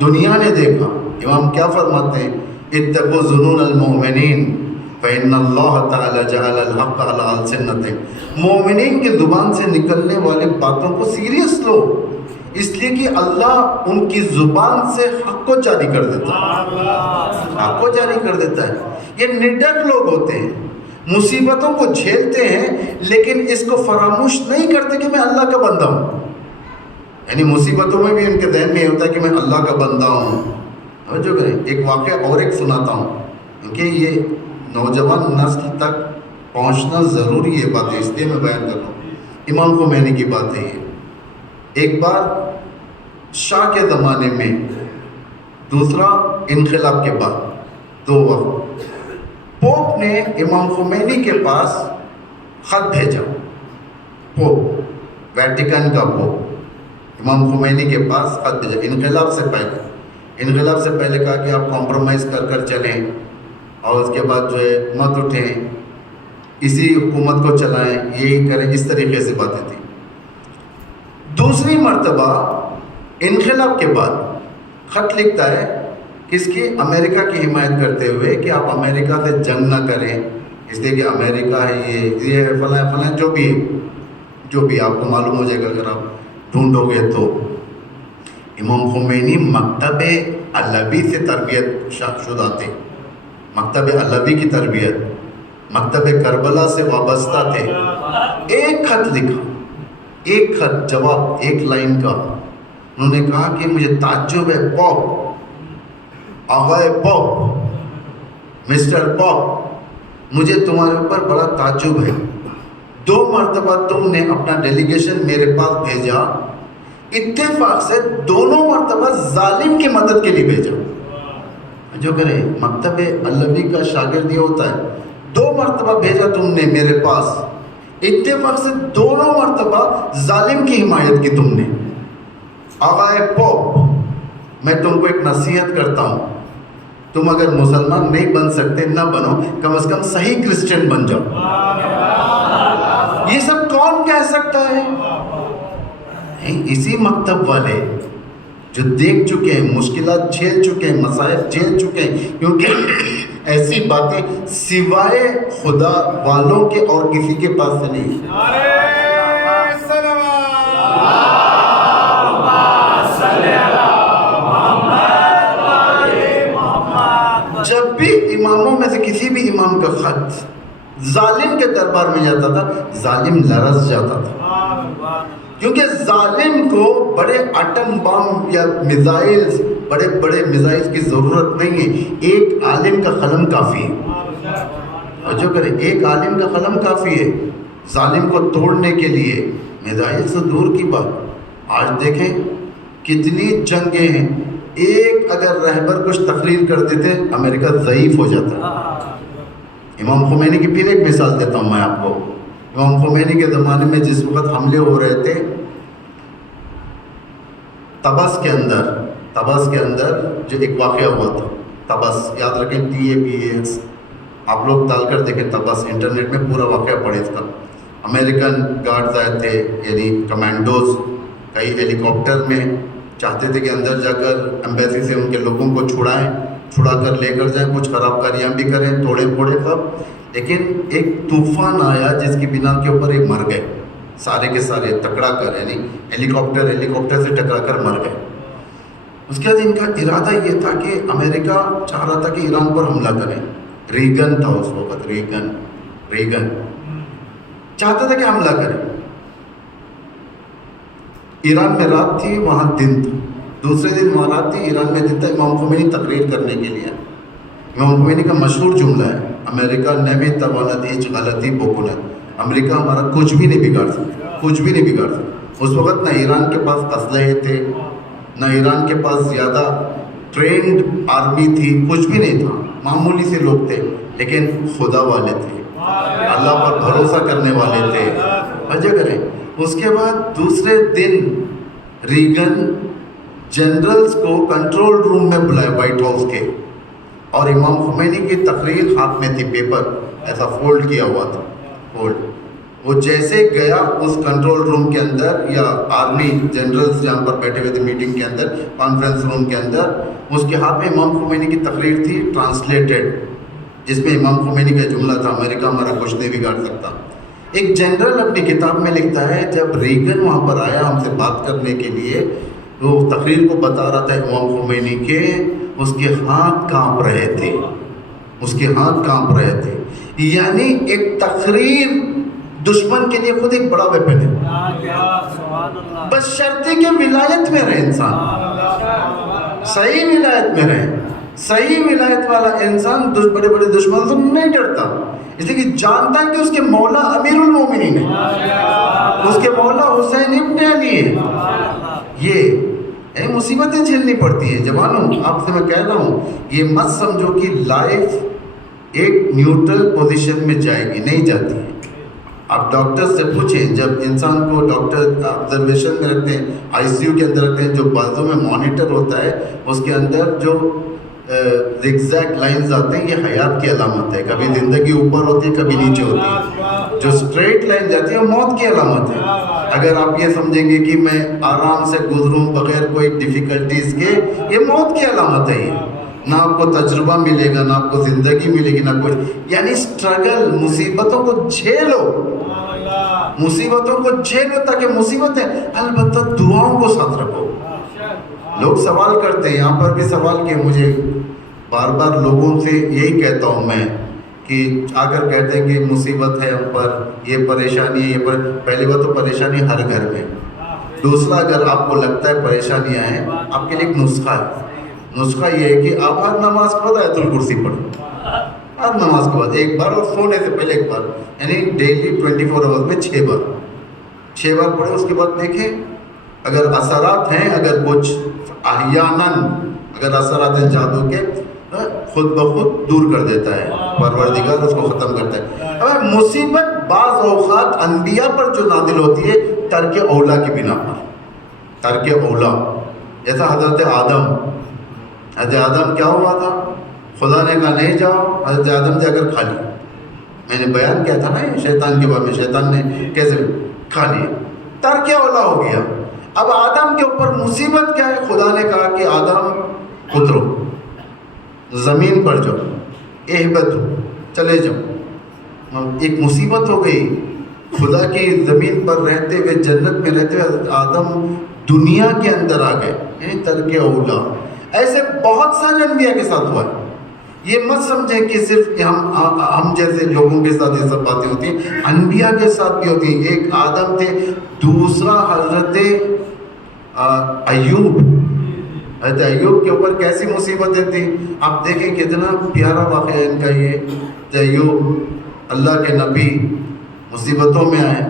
دنیا نے دیکھا۔ امام کیا فرماتے ہیں؟ اتقوا ظنون المؤمنین فإن اللہ تعالی جعل الحق علی السنتہم، مومنین کی زبان سے نکلنے والی باتوں کو سیریس لو، اس لیے کہ اللہ ان کی زبان سے حق کو جاری کر دیتا ہے، حق کو جاری کر دیتا ہے۔ یہ نڈر لوگ ہوتے ہیں، مصیبتوں کو جھیلتے ہیں لیکن اس کو فراموش نہیں کرتے کہ میں اللہ کا بندہ ہوں، یعنی مصیبتوں میں بھی ان کے ذہن میں یہ ہوتا ہے کہ میں اللہ کا بندہ ہوں۔ جو کریں ایک واقعہ اور ایک سناتا ہوں، کیونکہ یہ نوجوان نسل تک پہنچنا ضروری ہے بات ہے، اس لیے میں بیان کر رہا ہوں۔ امام خمینی کی بات ہے یہ، ایک بار شاہ کے زمانے میں، دوسرا انقلاب کے بعد، 2 وقت پوپ نے امام خمینی کے پاس خط بھیجا، پوپ ویٹیکن کا پوپ امام خمینی کے پاس خط بھیجا انقلاب سے پہلے کہا کہ آپ کمپرومائز کر چلیں اور اس کے بعد جو ہے مت اٹھیں، اسی حکومت کو چلائیں، یہی کریں، اس طریقے سے باتیں تھیں۔ دوسری مرتبہ انقلاب کے بعد خط لکھتا ہے کس کی؟ امریکہ کی حمایت کرتے ہوئے کہ آپ امریکہ سے جنگ نہ کریں، اس لیے کہ امریکہ ہے یہ فلاں جو بھی آپ کو معلوم ہو جائے گا اگر آپ ڈھونڈو گے تو۔ امام خمینی مکتب علوی سے تربیت شدہ تھے، مکتب علوی کی تربیت، مکتب کربلا سے وابستہ تھے۔ ایک خط لکھا، ایک خط جواب 1 لائن کا، انہوں نے کہا کہ مجھے تعجب ہے پوپ، آغائے پوپ، مسٹر پوپ، مجھے تمہارے اوپر بڑا تعجب ہے، 2 مرتبہ تم نے اپنا ڈیلیگیشن میرے پاس بھیجا، اتفاق سے دونوں مرتبہ ظالم کی مدد کے لیے بھیجا۔ جو کریں مکتب علوی کا شاگرد یہ ہوتا ہے، 2 مرتبہ بھیجا تم نے میرے پاس، اتفاق سے دونوں مرتبہ ظالم کی حمایت کی تم نے۔ آغائے پوپ، میں تم کو ایک نصیحت کرتا ہوں، تم اگر مسلمان نہیں بن سکتے نہ بنو، کم از کم صحیح کرسچن بن جاؤ۔ یہ سب کون کہہ سکتا ہے؟ اسی مکتب والے جو دیکھ چکے ہیں، مشکلات جھیل چکے ہیں، مصائب جھیل چکے ہیں، کیونکہ ایسی باتیں سوائے خدا والوں کے اور کسی کے پاس سے نہیں۔ جب بھی اماموں میں سے کسی بھی امام کا خط ظالم کے دربار میں جاتا تھا، ظالم لرز جاتا تھا، کیونکہ ظالم کو بڑے ایٹم بم یا میزائلز، بڑے بڑے میزائلز کی ضرورت نہیں ہے، ایک عالم کا قلم کافی ہے۔ اور جو کریں ایک عالم کا قلم کافی ہے ظالم کو توڑنے کے لیے، میزائل سے دور کی بات۔ آج دیکھیں کتنی جنگیں ہیں، ایک اگر رہبر کچھ تقریر کر دیتے امریکہ ضعیف ہو جاتا ہے۔ امام خمینی کی پھر ایک مثال دیتا ہوں میں آپ کو۔ امام خمینی کے زمانے میں جس وقت حملے ہو رہے تھے طبس کے اندر جو ایک واقعہ ہوا تھا، طبس یاد رکھیں، TABS، آپ لوگ ڈال کر دیکھیں طبس، انٹرنیٹ میں پورا واقعہ پڑھے اس کا۔ امریکن گارڈز آئے تھے، یعنی کمانڈوز، کئی ہیلی کاپٹر میں چاہتے تھے کہ اندر جا کر ایمبیسی سے ان کے لوگوں کو چھڑا کر لے کر جائیں، کچھ خراب کاریاں بھی کریں، توڑے پھوڑے سب، لیکن ایک طوفان آیا جس کی بنا کے اوپر ایک مر گئے، سارے کے سارے ٹکرا کر، یعنی ہیلی کاپٹر سے ٹکرا کر مر گئے۔ اس کے بعد ان کا ارادہ یہ تھا کہ امریکہ چاہ رہا تھا کہ ایران پر حملہ کریں، ریگن تھا اس وقت، ریگن چاہتا تھا کہ حملہ کریں۔ ایران میں رات تھی، وہاں دن تھا، دوسرے دن وہاں رات تھی، ایران میں دن تھا۔ امام خمینی تقریر کرنے کے لیے، امام خمینی کا مشہور جملہ ہے، امریکہ نمی تواند ہیچ غلطی بکند، امریکہ ہمارا کچھ بھی نہیں بگاڑ سکتا۔ اس وقت نہ ایران کے پاس اسلحے تھے، نہ ایران کے پاس زیادہ ٹرینڈ آرمی تھی، کچھ بھی نہیں تھا، معمولی سے لوگ تھے، لیکن خدا والے تھے، اللہ پر بھروسہ کرنے والے تھے۔ توجہ کریں. اس کے بعد دوسرے دن ریگن جنرلز کو کنٹرول روم میں بلائے وائٹ ہاؤس کے, اور امام خمینی کی تقریر ہاتھ میں تھی, پیپر ایسا فولڈ کیا ہوا تھا, فولڈ. وہ جیسے گیا اس کنٹرول روم کے اندر, یا آرمی جنرلز جہاں پر بیٹھے ہوئے تھے میٹنگ کے اندر, کانفرنس روم کے اندر, اس کے ہاتھ میں امام خمینی کی تقریر تھی ٹرانسلیٹڈ, جس میں امام خمینی کا جملہ تھا, امریکہ ہمارا کچھ نہیں بگاڑ سکتا. ایک جنرل اپنی کتاب میں لکھتا ہے جب ریگن وہاں پر آیا ہم سے بات کرنے کے لیے, وہ تقریر کو بتا رہا تھا امام خمینی کے, اس کے ہاتھ کانپ رہے تھے, اس کے ہاتھ کانپ رہے تھے. یعنی ایک تقریر دشمن کے لیے خود ایک بڑا ویپن ہے, بس شرطی کہ ولایت میں رہے انسان, صحیح ولایت میں رہے. صحیح ولایت والا انسان بڑے بڑے دشمن سے نہیں ڈرتا, اس لیے کہ جانتا ہے کہ اس کے مولا امیر المومنین ہے, اس کے مولا حسین ابن علی ہے. یہ مصیبتیں جھیلنی پڑتی ہیں جوانوں. آپ سے میں کہہ رہا ہوں, یہ مت سمجھو کہ لائف ایک نیوٹرل پوزیشن میں جائے گی, نہیں جاتی ہے. آپ ڈاکٹر سے پوچھیں, جب انسان کو ڈاکٹر آبزرویشن میں رکھتے ہیں, آئی سی یو کے اندر رکھتے ہیں, جو بازو میں مانیٹر ہوتا ہے اس کے اندر جو زگزیگ لائنز آتے ہیں, یہ حیات کی علامت ہے. کبھی زندگی اوپر ہوتی ہے, کبھی نیچے ہوتی ہے. جو اسٹریٹ لائن جاتی ہے وہ موت کی علامت ہے. اگر آپ یہ سمجھیں گے کہ میں آرام سے گزروں بغیر کوئی ڈیفیکلٹیز کے, یہ موت کی علامت ہے. یہ نہ آپ کو تجربہ ملے گا, نہ آپ کو زندگی ملے گی, نہ کچھ. یعنی اسٹرگل, مصیبتوں کو جھیلو, مصیبتوں کو جھیلو, تاکہ مصیبتیں, البتہ دعاؤں کو ساتھ رکھو. لوگ سوال کرتے ہیں, یہاں پر بھی سوال کیا مجھے, بار بار لوگوں سے یہی کہتا ہوں میں کہ آ کر کہتے ہیں کہ مصیبت ہے ہم پر, یہ پریشانی ہے, یہ پہلی بات تو پریشانی ہر گھر میں. دوسرا, اگر آپ کو لگتا ہے پریشانیاں ہیں, آپ کے لیے ایک نسخہ ہے. نسخہ یہ ہے کہ آپ ہر نماز کے بعد آیت الکرسی پڑھیں, ہر نماز کے بعد ایک بار, اور سونے سے پہلے ایک بار, یعنی ڈیلی 24 آورز میں 6 بار پڑھیں. اس کے بعد دیکھیں اگر اثرات ہیں, اگر کچھ احیاناً اگر اثرات ہیں جادو کے, خود بخود دور کر دیتا ہے پروردگار, اس کو ختم کرتا ہے. اب مصیبت بعض اوقات انبیاء پر جو نازل ہوتی ہے ترک اولا کی بنا پر, ترک اولا. جیسا حضرت آدم کیا ہوا تھا, خدا نے کہا نہیں جاؤ, حضرت آدم جا کر کھا لیا. میں نے بیان کیا تھا نا شیطان کے بارے میں, شیطان نے کیسے کھا لیا, ترک اولا ہو گیا. اب آدم کے اوپر مصیبت کیا ہے, خدا نے کہا کہ آدم اترو, زمین پر جاؤ, اہبطوا, چلے جاؤ. ایک مصیبت ہو گئی. خدا کی زمین پر رہتے ہوئے, جنت میں رہتے ہوئے آدم دنیا کے اندر آ گئے, یعنی ترک اولا. ایسے بہت سارے انبیاء کے ساتھ ہوا ہے. یہ مت سمجھیں کہ صرف ہم جیسے لوگوں کے ساتھ یہ سب باتیں ہوتی ہیں, انبیاء کے ساتھ بھی ہوتی ہیں. ایک آدم تھے, دوسرا حضرت ایوب. حضرت ایوب کے اوپر کیسی مصیبتیں تھیں, آپ دیکھیں کتنا پیارا واقعہ ہے ان کا. یہ ایوب اللہ کے نبی مصیبتوں میں آئے,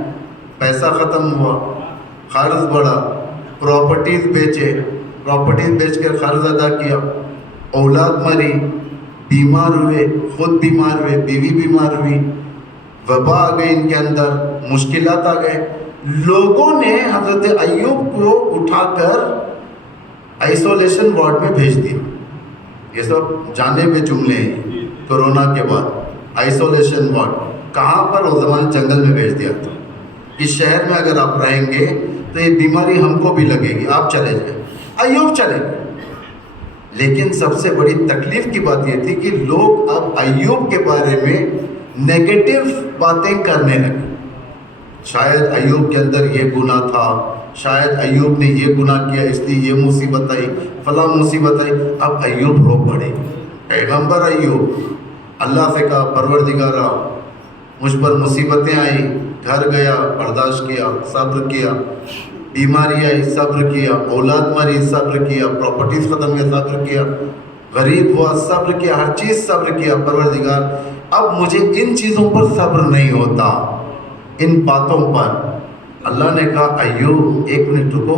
پیسہ ختم ہوا, قرض بڑھا, پراپرٹیز بیچے, پراپرٹیز بیچ کر قرض ادا کیا, اولاد مری, بیمار ہوئے, خود بیمار ہوئے, بیوی بیمار ہوئی, وبا آ گئی ان کے اندر, مشکلات آ گئے. لوگوں نے حضرت ایوب کو اٹھا کر آئسولیشن وارڈ میں بھیج دیا. یہ سب جانے ہوئے جملے ہیں. کورونا کے بعد آئسولیشن وارڈ کہاں پر, اس زمانے جنگل میں بھیج دیا تھا. اس شہر میں اگر آپ رہیں گے تو یہ بیماری ہم کو بھی لگے گی, آپ چلے جائیں. ایوب چلے گئے. لیکن سب سے بڑی تکلیف کی بات یہ تھی کہ لوگ اب ایوب کے بارے میں نیگیٹو باتیں کرنے لگے. شاید ایوب کے اندر یہ گناہ تھا, شاید ایوب نے یہ گناہ کیا اس لیے یہ مصیبت آئی, فلاں مصیبت آئی. اب ایوب رو پڑے. پیغمبر ایوب اللہ سے کہا پروردگارا مجھ پر مصیبتیں آئی, گھر گیا, برداشت کیا, صبر کیا, بیماری آئی, صبر کیا, اولاد مری, صبر کیا, پراپرٹیز ختم ہوئی, صبر کیا, غریب ہوا, صبر کیا, ہر چیز صبر کیا. پروردگار اب مجھے ان چیزوں پر صبر نہیں ہوتا, ان باتوں پر. اللہ نے کہا ایوب ایک منٹ رکو,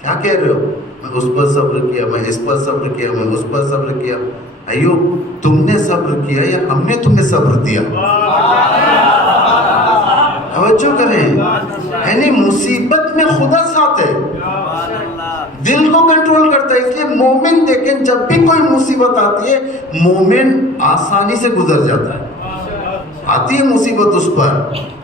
کیا کہہ رہے ہو, میں اس پر صبر کیا, میں اس پر صبر کیا, میں اس پر صبر کیا. ایوب تم نے صبر کیا یا ہم نے تمہیں صبر دیا؟ توجہ کریں، یعنی مصیبت میں خدا ساتھ ہے، دل کو کنٹرول کرتا ہے. اس لیے مومن دیکھیں جب بھی کوئی مصیبت آتی ہے مومن آسانی سے گزر جاتا ہے. آتی ہے مصیبت اس پر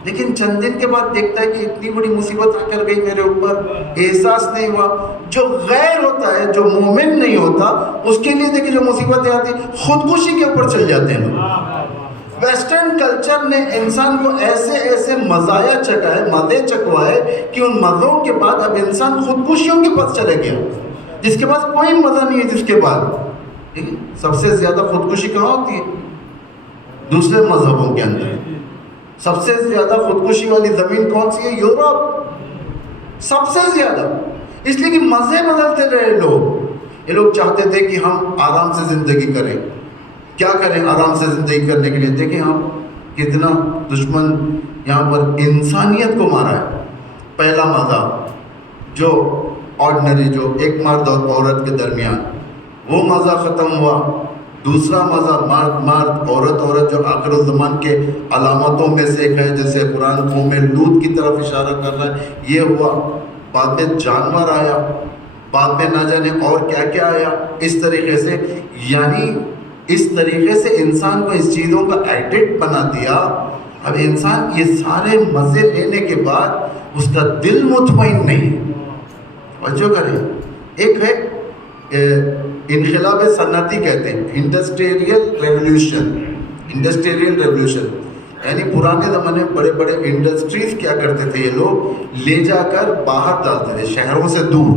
لیکن چند دن کے بعد دیکھتا ہے کہ اتنی بڑی مصیبت آ کر گئی میرے اوپر، احساس نہیں ہوا. جو غیر ہوتا ہے، جو مومن نہیں ہوتا، اس کے لیے دیکھیں جو مصیبتیں آتی ہیں خودکشی کے اوپر چل جاتے ہیں لوگ. ویسٹرن کلچر نے انسان کو ایسے ایسے مزایا چکھائے، مزے چکوائے کہ ان مزوں کے بعد اب انسان خودکشیوں کے پاس چلے گیا. جس کے پاس کوئی مزہ نہیں ہے جس کے بعد، سب سے زیادہ خودکشی کہاں ہوتی ہے؟ دوسرے مذہبوں کے اندر. سب سے زیادہ خودکشی والی زمین کون سی ہے؟ یورپ. سب سے زیادہ، اس لیے کہ مزے بدلتے رہے لوگ. یہ لوگ چاہتے تھے کہ ہم آرام سے زندگی کریں. کیا کریں آرام سے زندگی کرنے کے لیے؟ دیکھیں ہم کتنا دشمن یہاں پر انسانیت کو مارا ہے. پہلا مزہ جو آرڈنری، جو ایک مرد اور عورت کے درمیان، وہ مزہ ختم ہوا. دوسرا مزہ مرد عورت جو آخر الزمان کے علامتوں میں سے ایک ہے، جیسے قرآن قوم لوط کی طرف اشارہ کر رہا ہے، یہ ہوا. بعد میں جانور آیا، بعد میں نہ جانے اور کیا کیا آیا. اس طریقے سے، یعنی اس طریقے سے انسان کو اس چیزوں کا ایڈکٹ بنا دیا. اب انسان یہ سارے مزے لینے کے بعد اس کا دل مطمئن نہیں. توجہ کریں، ایک ہے انقلاب صنعتی کہتے ہیں، انڈسٹریل ریولوشن. یعنی پرانے زمانے میں بڑے بڑے انڈسٹریز کیا کرتے تھے، یہ لوگ لے جا کر باہر ڈالتے تھے شہروں سے دور.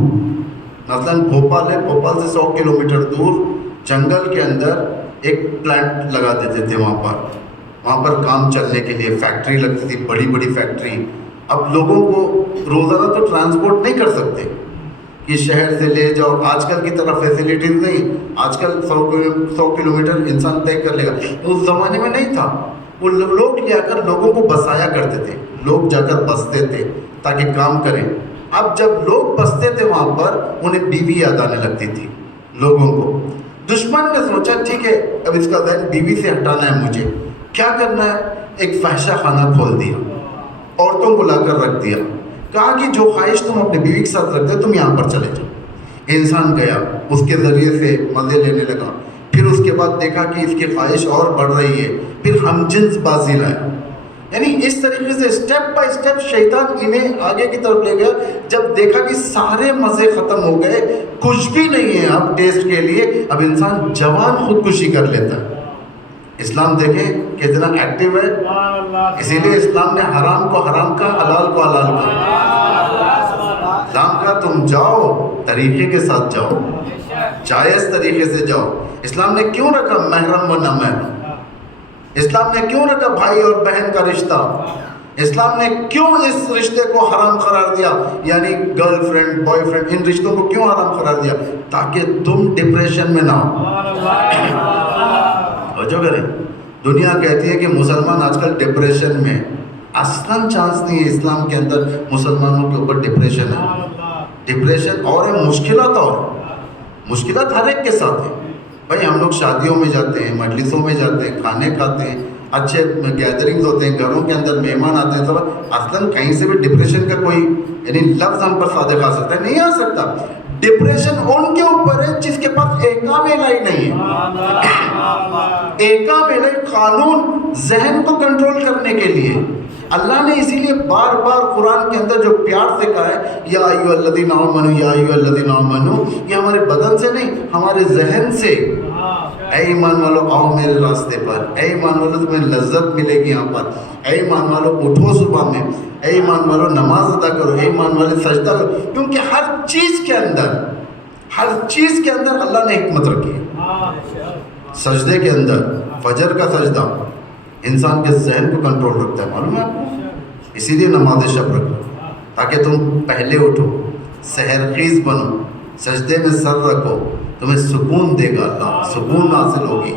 مثلاً بھوپال ہے، بھوپال سے 100 کلومیٹر دور جنگل کے اندر ایک پلانٹ لگا دیتے تھے. وہاں پر کام چلنے کے لیے فیکٹری لگتی تھی، بڑی بڑی فیکٹری. اب لوگوں کو روزانہ تو ٹرانسپورٹ نہیں کر سکتے کہ شہر سے لے جاؤ. آج کل کی طرح فیسیلیٹیز نہیں، آج کل 100 کلومیٹر انسان طے کر لے گا. اس زمانے میں نہیں تھا. وہ لوگ لے کر لوگوں کو بسایا کرتے تھے، لوگ جا کر بستے تھے تاکہ کام کریں. اب جب لوگ بستے تھے وہاں پر انہیں بیوی یاد آنے لگتی تھی لوگوں کو. دشمن نے سوچا ٹھیک ہے اب اس کا ذہن بیوی سے ہٹانا ہے، مجھے کیا کرنا ہے؟ ایک فحشہ خانہ کھول دیا، عورتوں کو لا کر رکھ دیا. کہا کہ جو خواہش تم اپنے بیوی کے ساتھ رکھتے تم یہاں پر چلے جاؤ. انسان گیا، اس کے ذریعے سے مزے لینے لگا. پھر اس کے بعد دیکھا کہ اس کی خواہش اور بڑھ رہی ہے، پھر ہم جنس بازی لائے. یعنی اس طریقے سے اسٹیپ بائی اسٹیپ شیطان انہیں آگے کی طرف لے گیا. جب دیکھا کہ سارے مزے ختم ہو گئے، کچھ بھی نہیں ہے اب ٹیسٹ کے لیے، اب انسان جوان خودکشی کر لیتا ہے. اسلام دیکھیں کتنا ایکٹیو ہے. اسی لیے اسلام نے حرام کو حرام کا، حلال کو حلال کا. اسلام کا تم جاؤ طریقے کے ساتھ جاؤ، جائز طریقے سے جاؤ. اسلام نے کیوں رکھا محرم و نہ محرم؟ اسلام نے کیوں رکھا بھائی اور بہن کا رشتہ؟ اسلام نے کیوں اس رشتے کو حرام قرار دیا؟ یعنی گرل فرینڈ، بوائے فرینڈ، ان رشتوں کو کیوں حرام قرار دیا؟ تاکہ تم ڈپریشن میں نہ ہو. جو کریں دنیا کہتی ہے کہ مسلمان آج کل ڈپریشن میں، اصلاً چانس نہیں ہے اسلام کے اندر مسلمانوں کے اوپر ڈپریشن ہے. ڈپریشن اور ہے، مشکلات اور مشکلات ہر ایک کے ساتھ ہیں. بھائی ہم لوگ شادیوں میں جاتے ہیں، مجلسوں میں جاتے ہیں، کھانے کھاتے ہیں، اچھے گیدرنگز ہوتے ہیں، گھروں کے اندر مہمان آتے ہیں. تو اصلاً کہیں سے بھی ڈپریشن کا کوئی یعنی لفظ ہم پر صادق آ سکتا ہے؟ نہیں آ سکتا. ڈپریشن ان کے اوپر ہے جس کے پاس ایکام الہی نہیں ہے. ایکام الہی قانون ذہن کو کنٹرول کرنے کے لیے اللہ نے اسی لیے بار بار قرآن کے اندر جو پیار سے کہا ہے یا ایھا الذین آمنوا، یا ایھا الذین آمنوا، یہ ہمارے بدن سے نہیں، ہمارے ذہن سے. اے ایمان والو آؤ میرے راستے پر، اے ایمان والو تمہیں لذت ملے گی یہاں پر، اے ایمان والو اٹھو صبح میں، اے ایمان والو نماز ادا کرو، اے ایمان والے سجدہ کرو. کیونکہ ہر چیز کے اندر اللہ نے حکمت رکھی ہے. سجدے کے اندر فجر کا سجدہ انسان کے ذہن کو کنٹرول رکھتا ہے، معلوم ہے آپ کو. اسی لیے نماز شب رکھو تاکہ تم پہلے اٹھو، سحرخیز بنو، سجدے میں سر رکھو، تمہیں سکون دے گا اللہ، سکون حاصل ہوگی.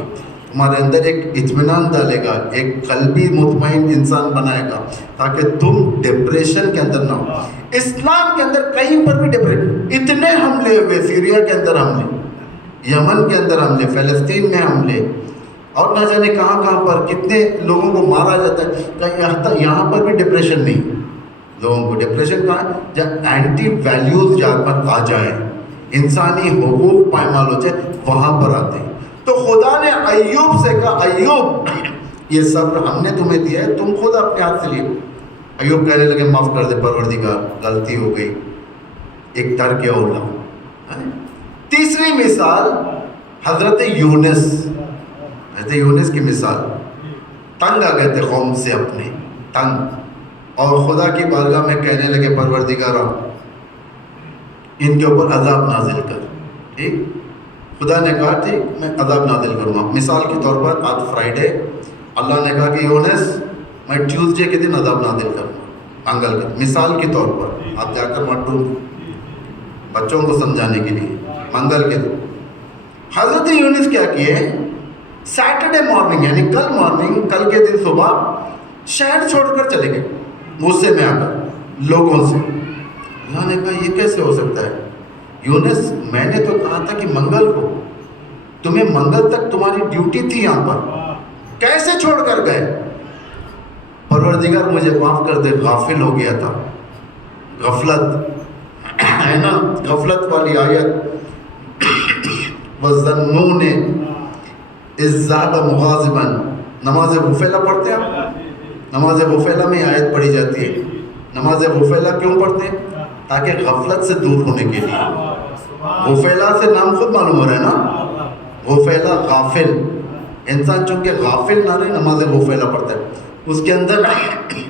تمہارے اندر ایک اطمینان ڈالے گا، ایک قلبی مطمئن انسان بنائے گا تاکہ تم ڈپریشن کے اندر نہ ہو. اسلام کے اندر کہیں پر بھی ڈپریشن، اتنے حملے ہوئے، سیریا کے اندر حملے، یمن کے اندر حملے، فلسطین میں حملے، اور نہ جانے کہاں کہاں پر کتنے لوگوں کو مارا جاتا ہے. کہیں یہاں پر بھی ڈپریشن نہیں. لوگوں کو ڈپریشن کہاں ہے؟ جب اینٹی ویلیوز جہاں پر آ جائیں، انسانی حقوق پائمال ہو جائے، وہاں پر آتے ہیں. تو خدا نے ایوب سے کہا ایوب یہ صبر ہم نے تمہیں دیا ہے، تم خود اپنے ہاتھ سے لیے. ایوب کہنے لگے معاف کر دے پروردگار، غلطی ہو گئی، ایک ترک اولا. تیسری مثال حضرت یونس. حضرت یونس کی مثال، تنگ آ گئے تھے قوم سے اپنے، تنگ، اور خدا کی بارگاہ میں کہنے لگے پروردگارا ان کے اوپر عذاب نازل کر. ٹھیک، خدا نے کہا ٹھیک میں عذاب نازل کروں گا. مثال کے طور پر آج فرائیڈے، اللہ نے کہا کہ یونس میں ٹیوزڈے کے دن عذاب نازل کروں گا، منگل کے. مثال کے طور پر آپ جا کر مت ڈھونڈ، بچوں کو سمجھانے کے لیے، منگل کے دن. حضرت یونس کیا کیے؟ سیٹرڈے مارننگ یعنی کل مارننگ، کل کے دن صبح شہر چھوڑ کر چلے گئے غصے میں آ کر لوگوں سے. اللہ نے کہا یہ کیسے ہو سکتا ہے یونس، میں نے تو کہا تھا کہ منگل کو، تمہیں منگل تک تمہاری ڈیوٹی تھی یہاں پر، کیسے چھوڑ کر گئے؟ پروردگار مجھے معاف کر دے، غافل ہو گیا تھا. غفلت ہے نا، غفلت والی آیت. وَظَنُّونِ اِذْ ذَهَبَ مُغَاضِبًا. نماز غفیلہ پڑھتے ہیں آپ؟ نماز غفیلہ میں آیت پڑھی جاتی ہے. نماز غفیلہ کیوں پڑھتے ہیں؟ تاکہ غفلت سے دور ہونے کے لیے. غفیلہ سے نام خود معلوم ہو رہا ہے نا، غفیلہ غافل. انسان چونکہ غافل نہ رہے نماز غفیلہ پڑھتا ہے. اس کے اندر یہ آیت ہے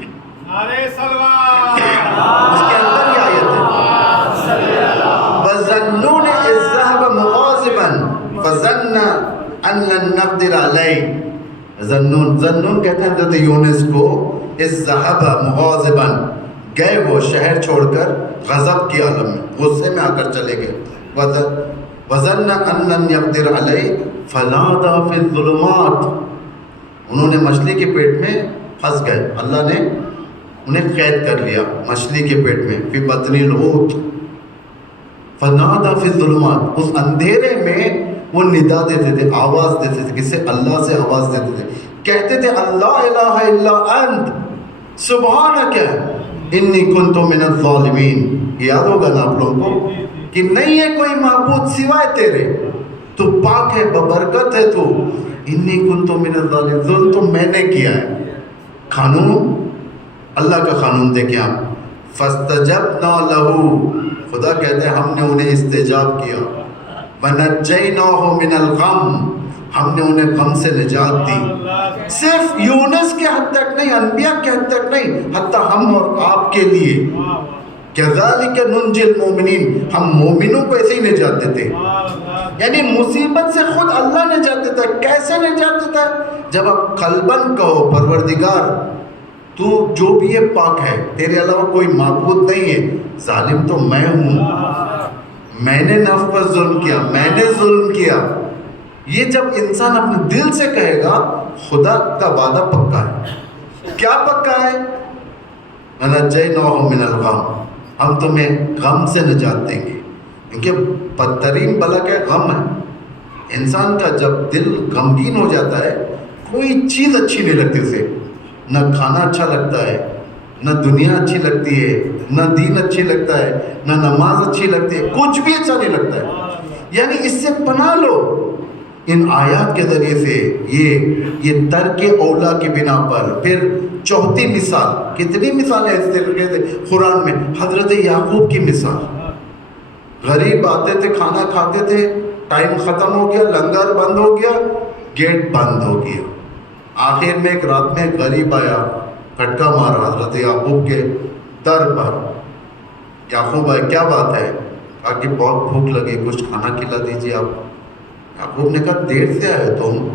وَظَنُّونِ إِذْ ذَهَبَ مُغَاضِبًا فَظَنَّ أَن لَّن نَّقْدِرَ عَلَيْهِ. ظنون کہتے ہیں حضرت یونس کو. اِذْ ذَهَبَ مُغَاضِبًا، گئے وہ شہر چھوڑ کر غضب کے عالم میں، غصے میں آ کر چلے گئے. وَظَنَّ أَن لَّن يَقْدِرَ عَلَيْهِ فَنَادَىٰ فِي الظُّلُمَاتِ. انہوں نے مچھلی کے پیٹ میں پھنس گئے، اللہ نے انہیں قید کر لیا مچھلی کے پیٹ میں. فی بطن الحوت فنادیٰ فی الظلمات. اس اندھیرے میں وہ ندا دیتے تھے، آواز دیتے تھے. کسے؟ اللہ سے آواز دیتے تھے. کہتے تھے اللہ الہ الا انت سبحانک انی کنت من الظالمین. یاد ہوگا نا آپ لوگوں کو کہ نہیں ہے کوئی معبود سوائے تیرے، تو پاک ہے، ببرکت ہے تو. انی کنت من الظالمین، ظلم تو میں نے کیا ہے. قانون اللہ کا قانون دیکھیں آپ. فاستجبنا لہ، خدا کہتے ہیں ہم نے انہیں استجاب کیا. وَنَجَّيْنَاهُ مِنَ الْغَمِّ، ہم نے انہیں غم سے نجات دی. صرف یونس کے حد تک نہیں، انبیاء کے حد تک نہیں، حتیٰ ہم اور آپ کے لیے. كَذَلِكَ نُنْجِي الْمُؤْمِنِينَ، ہم مومنوں کو ایسے ہی نجات دیتے. یعنی مصیبت سے خود اللہ نجات دیتا ہے. کیسے نجات دیتا ہے؟ جب آپ قلباً کہو پروردگار تو جو بھی ہے پاک ہے، تیرے علاوہ کوئی معبود نہیں ہے، ظالم تو میں ہوں، میں نے نفس پر ظلم کیا، میں نے ظلم کیا. یہ جب انسان اپنے دل سے کہے گا، خدا کا وعدہ پکا ہے. کیا پکا ہے؟ وَنَجَّيْنَاهُ مِنَ الْغَمِّ، ہم تمہیں غم سے نجات دیں گے. کیونکہ بدترین بلا کیا غم ہے. انسان کا جب دل غمگین ہو جاتا ہے، کوئی چیز اچھی نہیں لگتی اسے. نہ کھانا اچھا لگتا ہے، نہ دنیا اچھی لگتی ہے، نہ دین اچھی لگتا ہے، نہ نماز اچھی لگتی ہے، کچھ بھی اچھا نہیں لگتا ہے. یعنی اس سے پناہ لو ان آیات کے ذریعے سے. یہ ترک اولا کی بنا پر. پھر چوتھی مثال، کتنی مثالیں اس طریقے سے قرآن میں؟ حضرت یعقوب کی مثال. غریب آتے تھے، کھانا کھاتے تھے، ٹائم ختم ہو گیا، لنگر بند ہو گیا، گیٹ بند ہو گیا. آخر میں ایک رات میں غریب آیا، کھٹکا مارا حضرت یعقوب کے در پر. یعقوب آئے، کیا بات ہے؟ کہا کہ بہت بھوک لگی، کچھ کھانا کھلا دیجیے آپ. یعقوب نے کہا دیر سے آئے تم،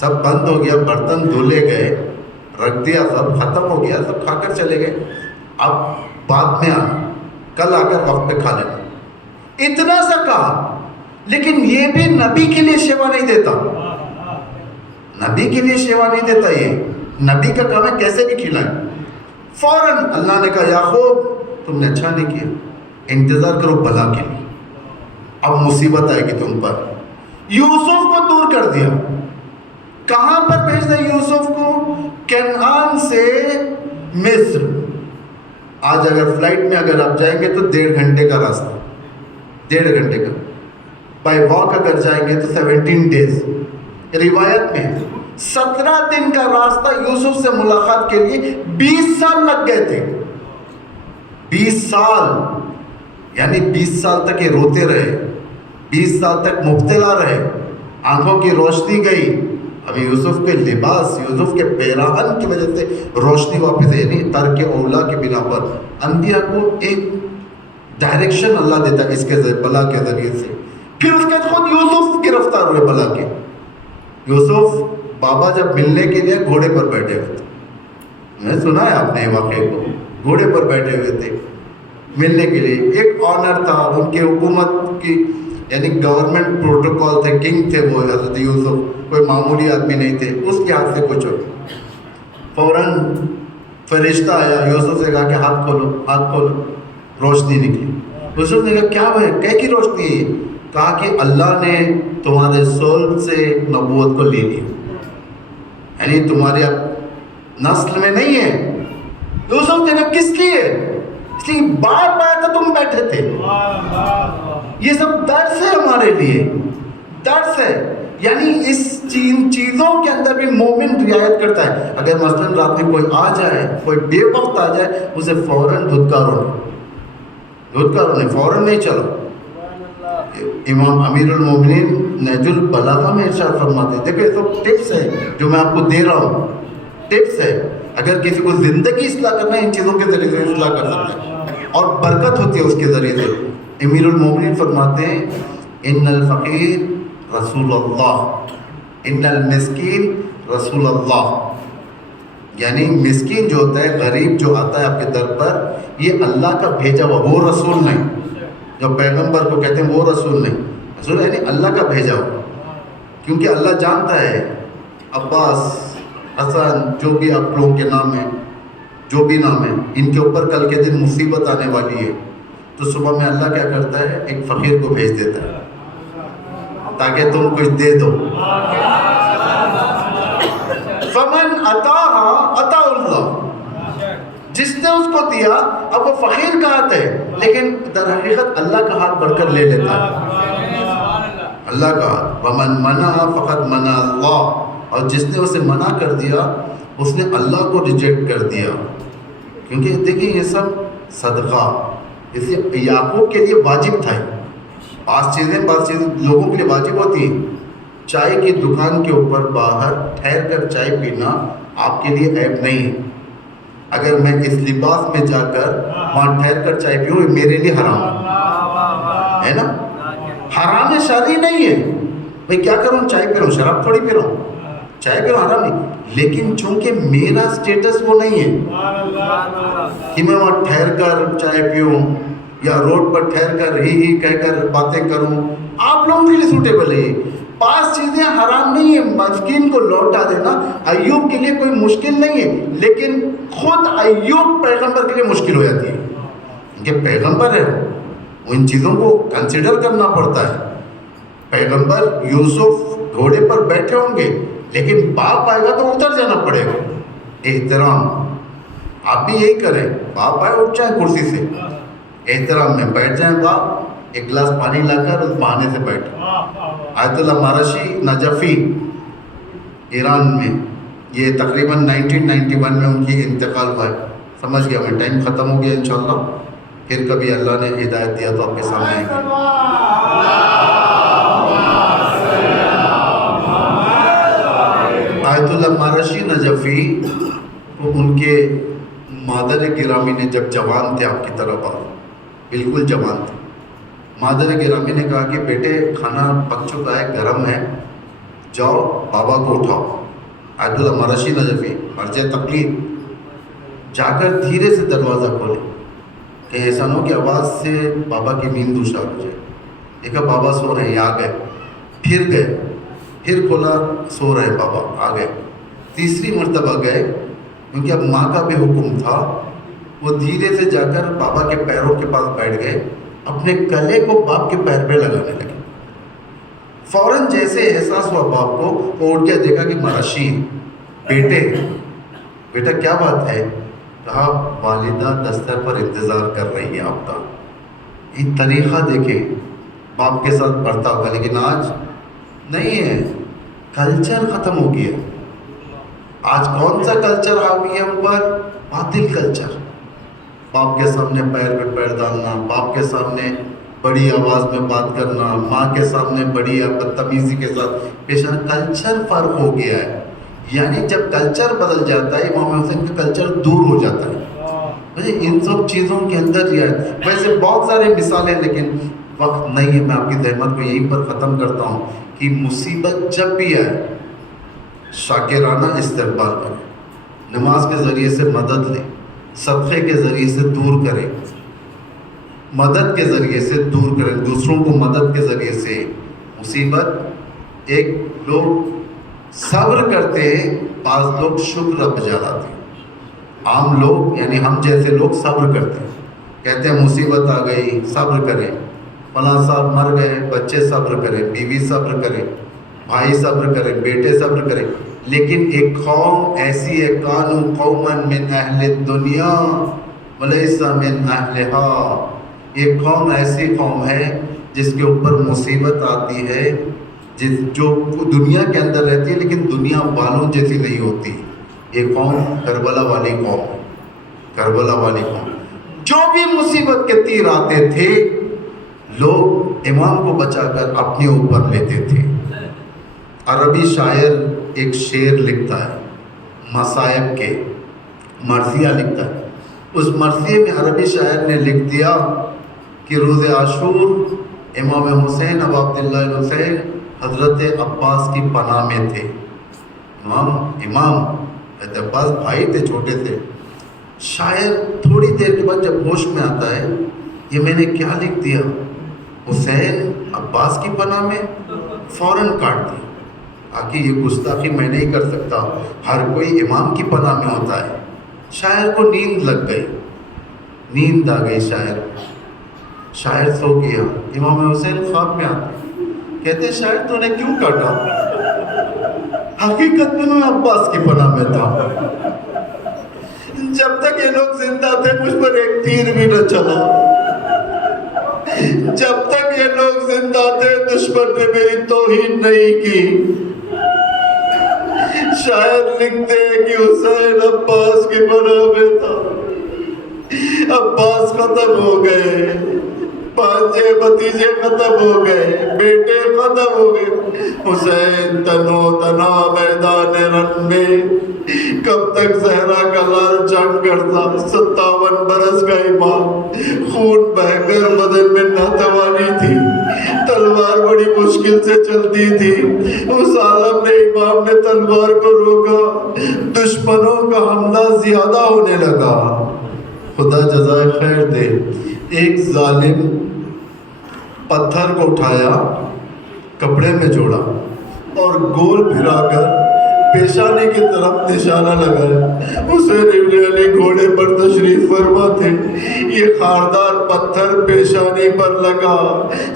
سب بند ہو گیا، برتن دھلے گئے، رکھ دیا، سب ختم ہو گیا، سب کھا کر چلے گئے. اب بعد میں آنا، کل آ کر وقت پہ کھا لینا. اتنا سا کہا. لیکن یہ بھی نبی کے لیے شیوا نہیں دیتا. نبی کے لیے شیوا نہیں دیتا. یہ نبی کا کام ہے کیسے بھی کھلائیں. فوراً اللہ نے کہا یعقوب تم نے اچھا نہیں کیا، انتظار کرو بلا کے لیے، اب مصیبت آئے گی تم پر. یوسف کو دور کر دیا. کہاں پر بھیج دیں یوسف کو؟ کنعان سے مصر. آج اگر فلائٹ میں اگر آپ جائیں گے تو 1.5 گھنٹے کا راستہ, 1.5 گھنٹے کا. بائی واک اگر جائیں گے تو 17 ڈیز. روایت میں 17 دن کا راستہ یوسف سے ملاقات کے لیے 20 سال لگ گئے تھے. 20 سال, یعنی 20 سال تک یہ روتے رہے, 20 سال تک مبتلا رہے, آنکھوں کی روشنی گئی. ابھی یوسف کے لباس, یوسف کے پیراہن کی وجہ سے روشنی واپس ہے, یعنی ترک اولا کے بنا پر. انبیاء کو ایک ڈائریکشن اللہ دیتا ہے اس کے بلا کے ذریعے سے. پھر اس کے خود یوسف گرفتار ہوئے بلا کے. یوسف بابا جب ملنے کے لیے گھوڑے پر بیٹھے ہوئے تھے, میں نے سنا ہے آپ نے واقعے کو, گھوڑے پر بیٹھے ہوئے تھے ملنے کے لیے. ایک آنر تھا ان کی حکومت کی, یعنی گورنمنٹ پروٹوکول تھے, کنگ تھے وہ حضرت یوسف, کوئی معمولی آدمی نہیں تھے. اس کے ہاتھ سے کچھ ہو, فوراً فرشتہ آیا, یوسف سے کہا کہ ہاتھ کھولو, ہاتھ کھولو. روشنی نکلی. یوسف نے کہا کیا ہے, کیا کی روشنی ہے؟ کہا کہ اللہ نے تمہارے سول سے نبوت کو لے لیا, یعنی تمہاری اب نسل میں نہیں ہے. یوسف نے کہا کس لیے؟ اس لیے باپ آیا تھا, تم بیٹھے تھے. یہ سب درس ہے ہمارے لیے, درس ہے. یعنی اس چیزوں کے اندر بھی مومن رعایت کرتا ہے. اگر مثلاً رات میں کوئی آ جائے, کوئی بے وقت آ جائے, اسے فوراً دھتکارو نہیں, فوراً نہیں چلو. امام امیر المومنین نہج البلاغہ میں ارشاد فرماتے ہیں, دیکھو یہ سب ٹپس ہے جو میں آپ کو دے رہا ہوں, ٹپس ہے. اگر کسی کو زندگی اصلاح کرنا ہے ان چیزوں کے ذریعے سے اصلاح کر سکتے ہیں, اور برکت ہوتی ہے اس کے ذریعے سے. امیر المومنین فرماتے ہیں ان الفقیر رسول اللہ, ان المسکین رسول اللہ. یعنی مسکین جو ہوتا ہے, غریب جو آتا ہے آپ کے در پر, یہ اللہ کا بھیجا ہوا, وہ رسول نہیں. جو پیغمبر کو کہتے ہیں وہ رسول نہیں, رسول یعنی اللہ کا بھیجا ہوا. کیونکہ اللہ جانتا ہے عباس, حسن, جو بھی آپ لوگوں کے نام ہیں, جو بھی نام ہے, ان کے اوپر کل کے دن مصیبت آنے والی ہے. تو صبح میں اللہ کیا کرتا ہے, ایک فقیر کو بھیج دیتا ہے تاکہ تم کچھ دے دو. فمن عطاہا عطا اللہ, جس نے اس کو دیا, اب وہ فقیر کا ہاتھ ہے لیکن در حقیقت اللہ کا ہاتھ بڑھ کر لے لیتا ہے, اللہ کا ہاتھ. ومن منع فقط منع اللہ, اور جس نے اسے منع کر دیا اس نے اللہ کو ریجیکٹ کر دیا. کیونکہ دیکھیں یہ سب صدقہ, اس لیے یعقوب کے لیے واجب تھا. بعض چیزیں لوگوں کے لیے واجب ہوتی ہیں. چائے کی دکان کے اوپر باہر ٹھہر کر چائے پینا آپ کے لیے عیب نہیں ہے. اگر میں اس لباس میں جا کر وہاں ٹھہر کر چائے پیوں, یہ میرے لیے حرام ہے نا, حرام شرعی نہیں ہے. بھائی کیا کروں, چائے پی رہا ہوں, شراب تھوڑی پی رہا ہوں, چائے پی رہا ہوں, حرام نہیں. لیکن چونکہ میرا سٹیٹس وہ نہیں ہے کہ میں وہاں ٹھہر کر چائے پیوں یا روڈ پر ٹھہر کر ہی کہہ کر باتیں کروں, آپ لوگوں کے لیے سوٹیبل ہے. بعض چیزیں حرام نہیں ہیں. مسکین کو لوٹا دینا ایوب کے لیے کوئی مشکل نہیں ہے, لیکن خود ایوب پیغمبر کے لیے مشکل ہو جاتی ہے. کہ پیغمبر ہے, وہ ان چیزوں کو کنسیڈر کرنا پڑتا ہے. پیغمبر یوسف گھوڑے پر بیٹھے ہوں گے, لیکن باپ آئے گا تو اتر جانا پڑے گا. احترام, آپ بھی یہی کریں, باپ آئے اٹھ جائیں کرسی سے, احترام میں بیٹھ جائیں. باپ ایک گلاس پانی لا کر اس بہانے سے بیٹھے. آیت اللہ مارشی نجفی ایران میں, یہ تقریباً 1991 میں ان کی انتقال ہوا ہے. سمجھ گیا میں, ٹائم ختم ہو گیا. انشاءاللہ پھر کبھی اللہ نے ہدایت دیا تو آپ کے سامنے آئیں گے. آیت اللہ مارشی نجفی کو ان کے مادر گرامی نے جب جوان تھے آپ کی طرف آ, بالکل جوان تھے, مادر گرامی نے کہا کہ بیٹے کھانا پک چکا ہے, گرم ہے, جاؤ بابا کو اٹھاؤ. آیت اللہ مارشی نجفی مرجع تقلید جا کر دھیرے سے دروازہ کھولے کہ ایسا نہ ہو کہ آواز سے بابا کی نیند دوسرا ہو جائے. دیکھا بابا سو رہے ہیں, یہ آ گئے. پھر گئے, پھر کھولا, سو رہے بابا, آ گئے. تیسری مرتبہ گئے, کیونکہ اب ماں کا بھی حکم تھا. وہ دھیرے سے جا کر بابا کے پیروں کے پاس بیٹھ گئے, اپنے گلے کو باپ کے پیر پہ لگانے لگے. فوراً جیسے احساس ہوا باپ کو، وہ اٹھ کے دیکھا کہ مراشی بیٹا کیا بات ہے؟ کہا والدہ دستر پر انتظار کر رہی ہے آپ کا۔ یہ طریقہ دیکھیں، باپ کے ساتھ بڑھتا ہوگا، لیکن آج نہیں ہے، کلچر ختم ہو گیا۔ آج کون سا کلچر حاوی ہے ہم پر؟ باطل کلچر۔ باپ کے سامنے پیر پہ پیر ڈالنا، باپ کے سامنے بڑی آواز میں بات کرنا، ماں کے سامنے بڑی بدتمیزی کے ساتھ پیش آنا، کلچر فرق ہو گیا ہے۔ یعنی جب کلچر بدل جاتا ہے، امام حسین کا کلچر دور ہو جاتا ہے۔ ان سب چیزوں کے اندر یہ ہے، ویسے بہت سارے مثالیں، لیکن وقت نہیں ہے، میں آپ کی زحمت کو یہیں پر ختم کرتا ہوں کہ مصیبت جب بھی آئے شاکرانہ استقبال کریں، نماز کے ذریعے سے مدد لیں، صدقے کے ذریعے سے دور کریں، مدد کے ذریعے سے دور کریں، دوسروں کو مدد کے ذریعے سے۔ مصیبت ایک لوگ صبر کرتے ہیں، بعض لوگ شکر بجا لاتے ہیں۔ عام لوگ یعنی ہم جیسے لوگ صبر کرتے ہیں، کہتے ہیں مصیبت آ گئی صبر کریں، فلاں صاحب مر گئے بچے صبر کریں، بیوی صبر کریں، بھائی صبر کریں، بیٹے صبر کریں۔ لیکن ایک قوم ایسی ہے، کانوا قوما من اہل الدنیا ولیس من اہلہا، ایک قوم ایسی قوم ہے جس کے اوپر مصیبت آتی ہے، جو دنیا کے اندر رہتی ہے لیکن دنیا والوں جیسی نہیں ہوتی۔ یہ قوم کربلا والی قوم، کربلا والی قوم۔ جو بھی مصیبت کے تیر آتے تھے، لوگ امام کو بچا کر اپنے اوپر لیتے تھے۔ عربی شاعر ایک شعر لکھتا ہے مصائب کے، مرثیہ لکھتا ہے۔ اس مرثیے میں عربی شاعر نے لکھ دیا کہ روز عاشور امام حسین ابو عبداللہ الحسین حضرت عباس کی پناہ میں تھے۔ امام عباس بھائی تھے، چھوٹے تھے۔ شاعر تھوڑی دیر کے بعد جب ہوش میں آتا ہے، یہ میں نے کیا لکھ دیا، حسین عباس کی پناہ میں، فوراً کاٹ دیا۔ آگے یہ گستاخی میں نہیں کر سکتا، ہر کوئی امام کی پناہ میں ہوتا ہے۔ شاعر کو نیند لگ گئی، نیند آ گئی شاعر کو، شاعر سو گیا۔ امام حسین خواب میں آتے، کہتے شاعر تو نے کیوں کاٹا؟ حقیقت میں میں عباس کی پناہ میں تھا، جب تک یہ لوگ زندہ تھے مجھ پر ایک تیر بھی نہ چلا، جب تک یہ لوگ زندہ تھے دشمن نے میری توہین نہیں کی۔ شاعر لکھتے ہیں کہ حسین عباس کی پناہ میں تھا، عباس ختم ہو گئے، بھانجے بھتیجے ختم ہو گئے، بیٹے ختم ہو گئے، حسین تنو تنا میدان رن میں، کب تک زہرا کا لال جنگ کرتا، 57 برس کا امام، خون بہہ کر بدن میں ناتوانی تھی، تلوار بڑی مشکل سے چلتی تھی، اس عالم میں امام نے تلوار کو روکا، دشمنوں کا حملہ زیادہ ہونے لگا۔ خدا جزائے خیر دے، ایک ظالم پتھر کو اٹھایا، کپڑے میں جوڑا اور گول پھرا کر پیشانی کی طرف نشانہ لگایا۔ حسین ابن علی گھوڑے پر تشریف فرما تھے، یہ خاردار پتھر پیشانی پر لگا،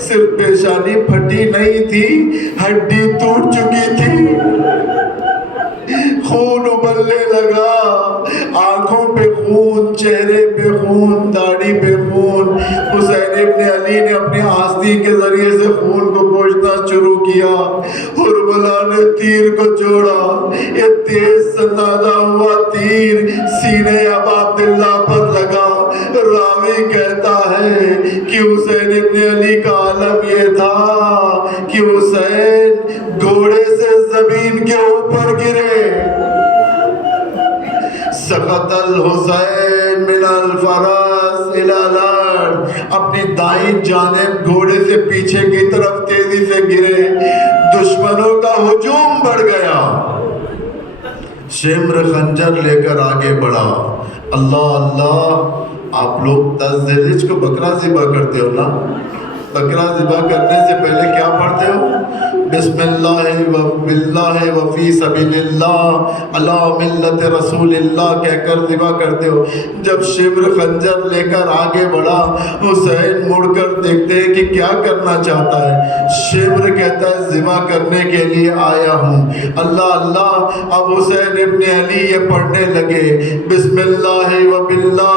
صرف پیشانی پھٹی نہیں تھی، ہڈی ٹوٹ چکی تھی، خون ابلنے لگا، آنکھوں پہ خون، چہرے پہ خون، داڑھی پہ خون۔ حسین ابن علی نے اپنی آستین کے ذریعے سے خون کو پوچھنا شروع کیا، حرملا نے تیر کو جوڑا، یہ تیز سنادہ ہوا تیر سینے ابو عبداللہ پر لگا۔ راوی کہتا ہے کہ حسین ابن علی کا عالم یہ تھا کہ حسین گھوڑے سے زمین کے اوپر گرے۔ سقط الحسین من الفرس الى الارض، اپنی دائیں جانب گھوڑے سے پیچھے کی طرف تیزی سے گرے، دشمنوں کا ہجوم بڑھ گیا، شمر خنجر لے کر آگے بڑھا۔ اللہ اللہ، آپ لوگ 10 ذی الحجہ کو بکرا ذبح کرتے ہو نا؟ بکرا ذبح کرنے سے پہلے کیا پڑھتے ہو؟ بسم اللہ و باللہ و فی سبیل اللہ علی ملت رسول اللہ کہہ کر ذبح کرتے ہو۔ جب شبر خنجر لے کر آگے بڑھا، حسین مڑ کر دیکھتے ہیں کہ کیا کرنا چاہتا ہے۔ شبر کہتا ہے ذبح کرنے کے لیے آیا ہوں۔ اللہ اللہ، اب حسین ابن علی یہ پڑھنے لگے، بسم اللہ و باللہ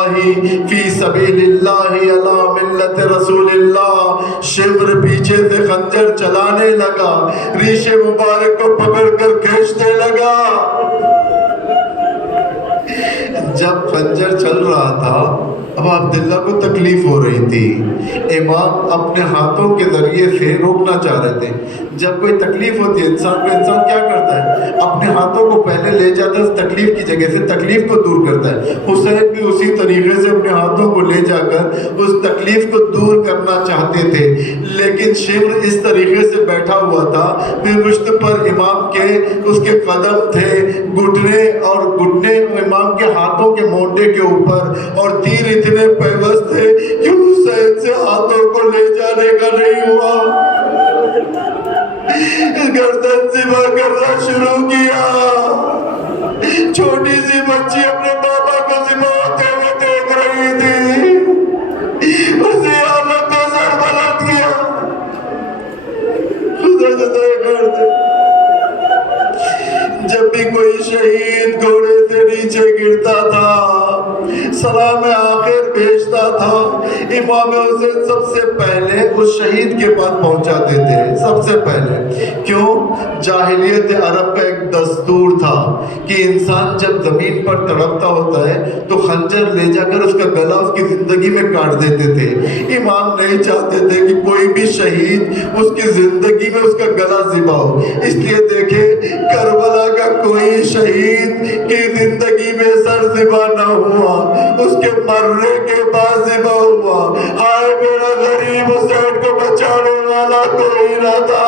فی سبیل اللہ علی ملت رسول اللہ۔ شبر پیچھے سے خنجر چلانے لگا، ریش مبارک کو پکڑ کر کھینچنے لگا۔ جب خنجر چل رہا تھا، اب عبداللہ کو تکلیف ہو رہی تھی۔ امام اپنے ہاتھوں کے ذریعے سے روکنا چاہ رہے تھے۔ جب کوئی تکلیف ہوتی ہے انسان کیا کرتا ہے؟ اپنے ہاتھوں کو پہلے لے جاتا ہے، اس تکلیف کی جگہ سے تکلیف کو دور کرتا ہے۔ حسین بھی اسی طریقے سے اپنے ہاتھوں کو لے جا کر اس تکلیف کو دور کرنا چاہتے تھے، لیکن شبر اس طریقے سے بیٹھا ہوا تھا، پھر پشت پر امام کے اس کے قدم تھے، گھٹنے اور گھٹنے امام کے ہاتھوں کے مونڈے کے اوپر، اور تیر اتنے پیوست تھے کہ حسین سے ہاتھوں کو لے جانے کا نہیں ہوا۔ گردن ذبح کرنا شروع کیا۔ چھوٹی سی بچی اپنے بابا کو ذبح ہوتے ہوئے دیکھ رہی تھی، اسی حالت میں سر بلند کیا، خدا جدا کر دے۔ جب بھی کوئی شہید گھوڑے سے نیچے گرتا تھا، سلام آخر بھیجتا تھا، امام حسین سب سے پہلے اس شہید کے پاس پہنچاتے تھے، سب سے پہلے۔ کیوں؟ جاہلیت عرب کا ایک دستور تھا کہ انسان جب زمین پر تڑپتا ہوتا ہے تو خنجر لے جا کر اس کا گلا اس کی زندگی میں کاٹ دیتے تھے۔ امام نہیں چاہتے تھے کہ کوئی بھی شہید اس کی زندگی میں اس کا گلا ذبح ہو، اس لیے دیکھیں کربلا کا کوئی شہید کی زندگی میں سر ذبح نہ ہوا، اس کے مرنے کے بعد ذبح ہوا۔ ہائے میرا غریب حسین کو بچانے والا کوئی نہ تھا۔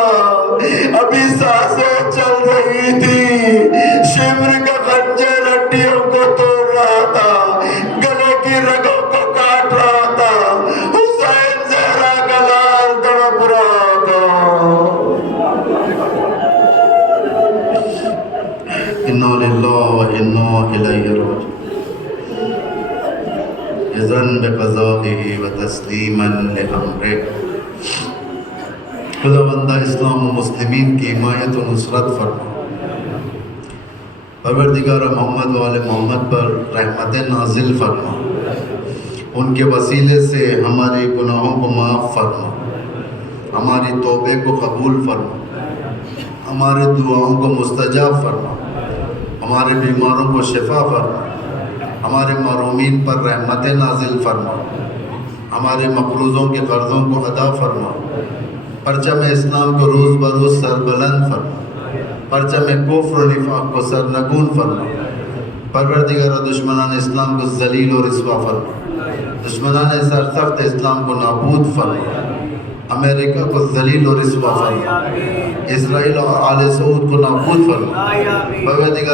ابھی سانسیں چل رہی تھی، شبر کا خنجر ہڈیوں کو توڑ رہا تھا، گلے کی رگوں کو کاٹ رہا تھا، حسین زہرا کا لال تڑپ رہا تھا۔ انا للہ و انا الیہ راجعون۔ اذن بقضائه وتسلیما لامرہ۔ خداوند اسلام و مسلمین کی حمایت و نصرت فرما۔ پروردگار محمد و آل محمد پر رحمت نازل فرما، ان کے وسیلے سے ہمارے گناہوں کو معاف فرما، ہماری توبے کو قبول فرما، ہمارے دعاؤں کو مستجاب فرما، ہمارے بیماروں کو شفا فرما، ہمارے محرومین پر رحمت نازل فرما، ہمارے مقروضوں کے قرضوں کو ادا فرما، پرچم اسلام کو روز بروز سربلند فرما، پرچم کفر و نفاق کو سرنگون فرما، پروردگار دشمنان اسلام کو ذلیل و رسوا فرما، دشمنان سرسخت اسلام کو نابود فرما، امریکہ کو ذلیل و رسوا فرما، اسرائیل اور آل سعود کو نابود فرما، پروردگار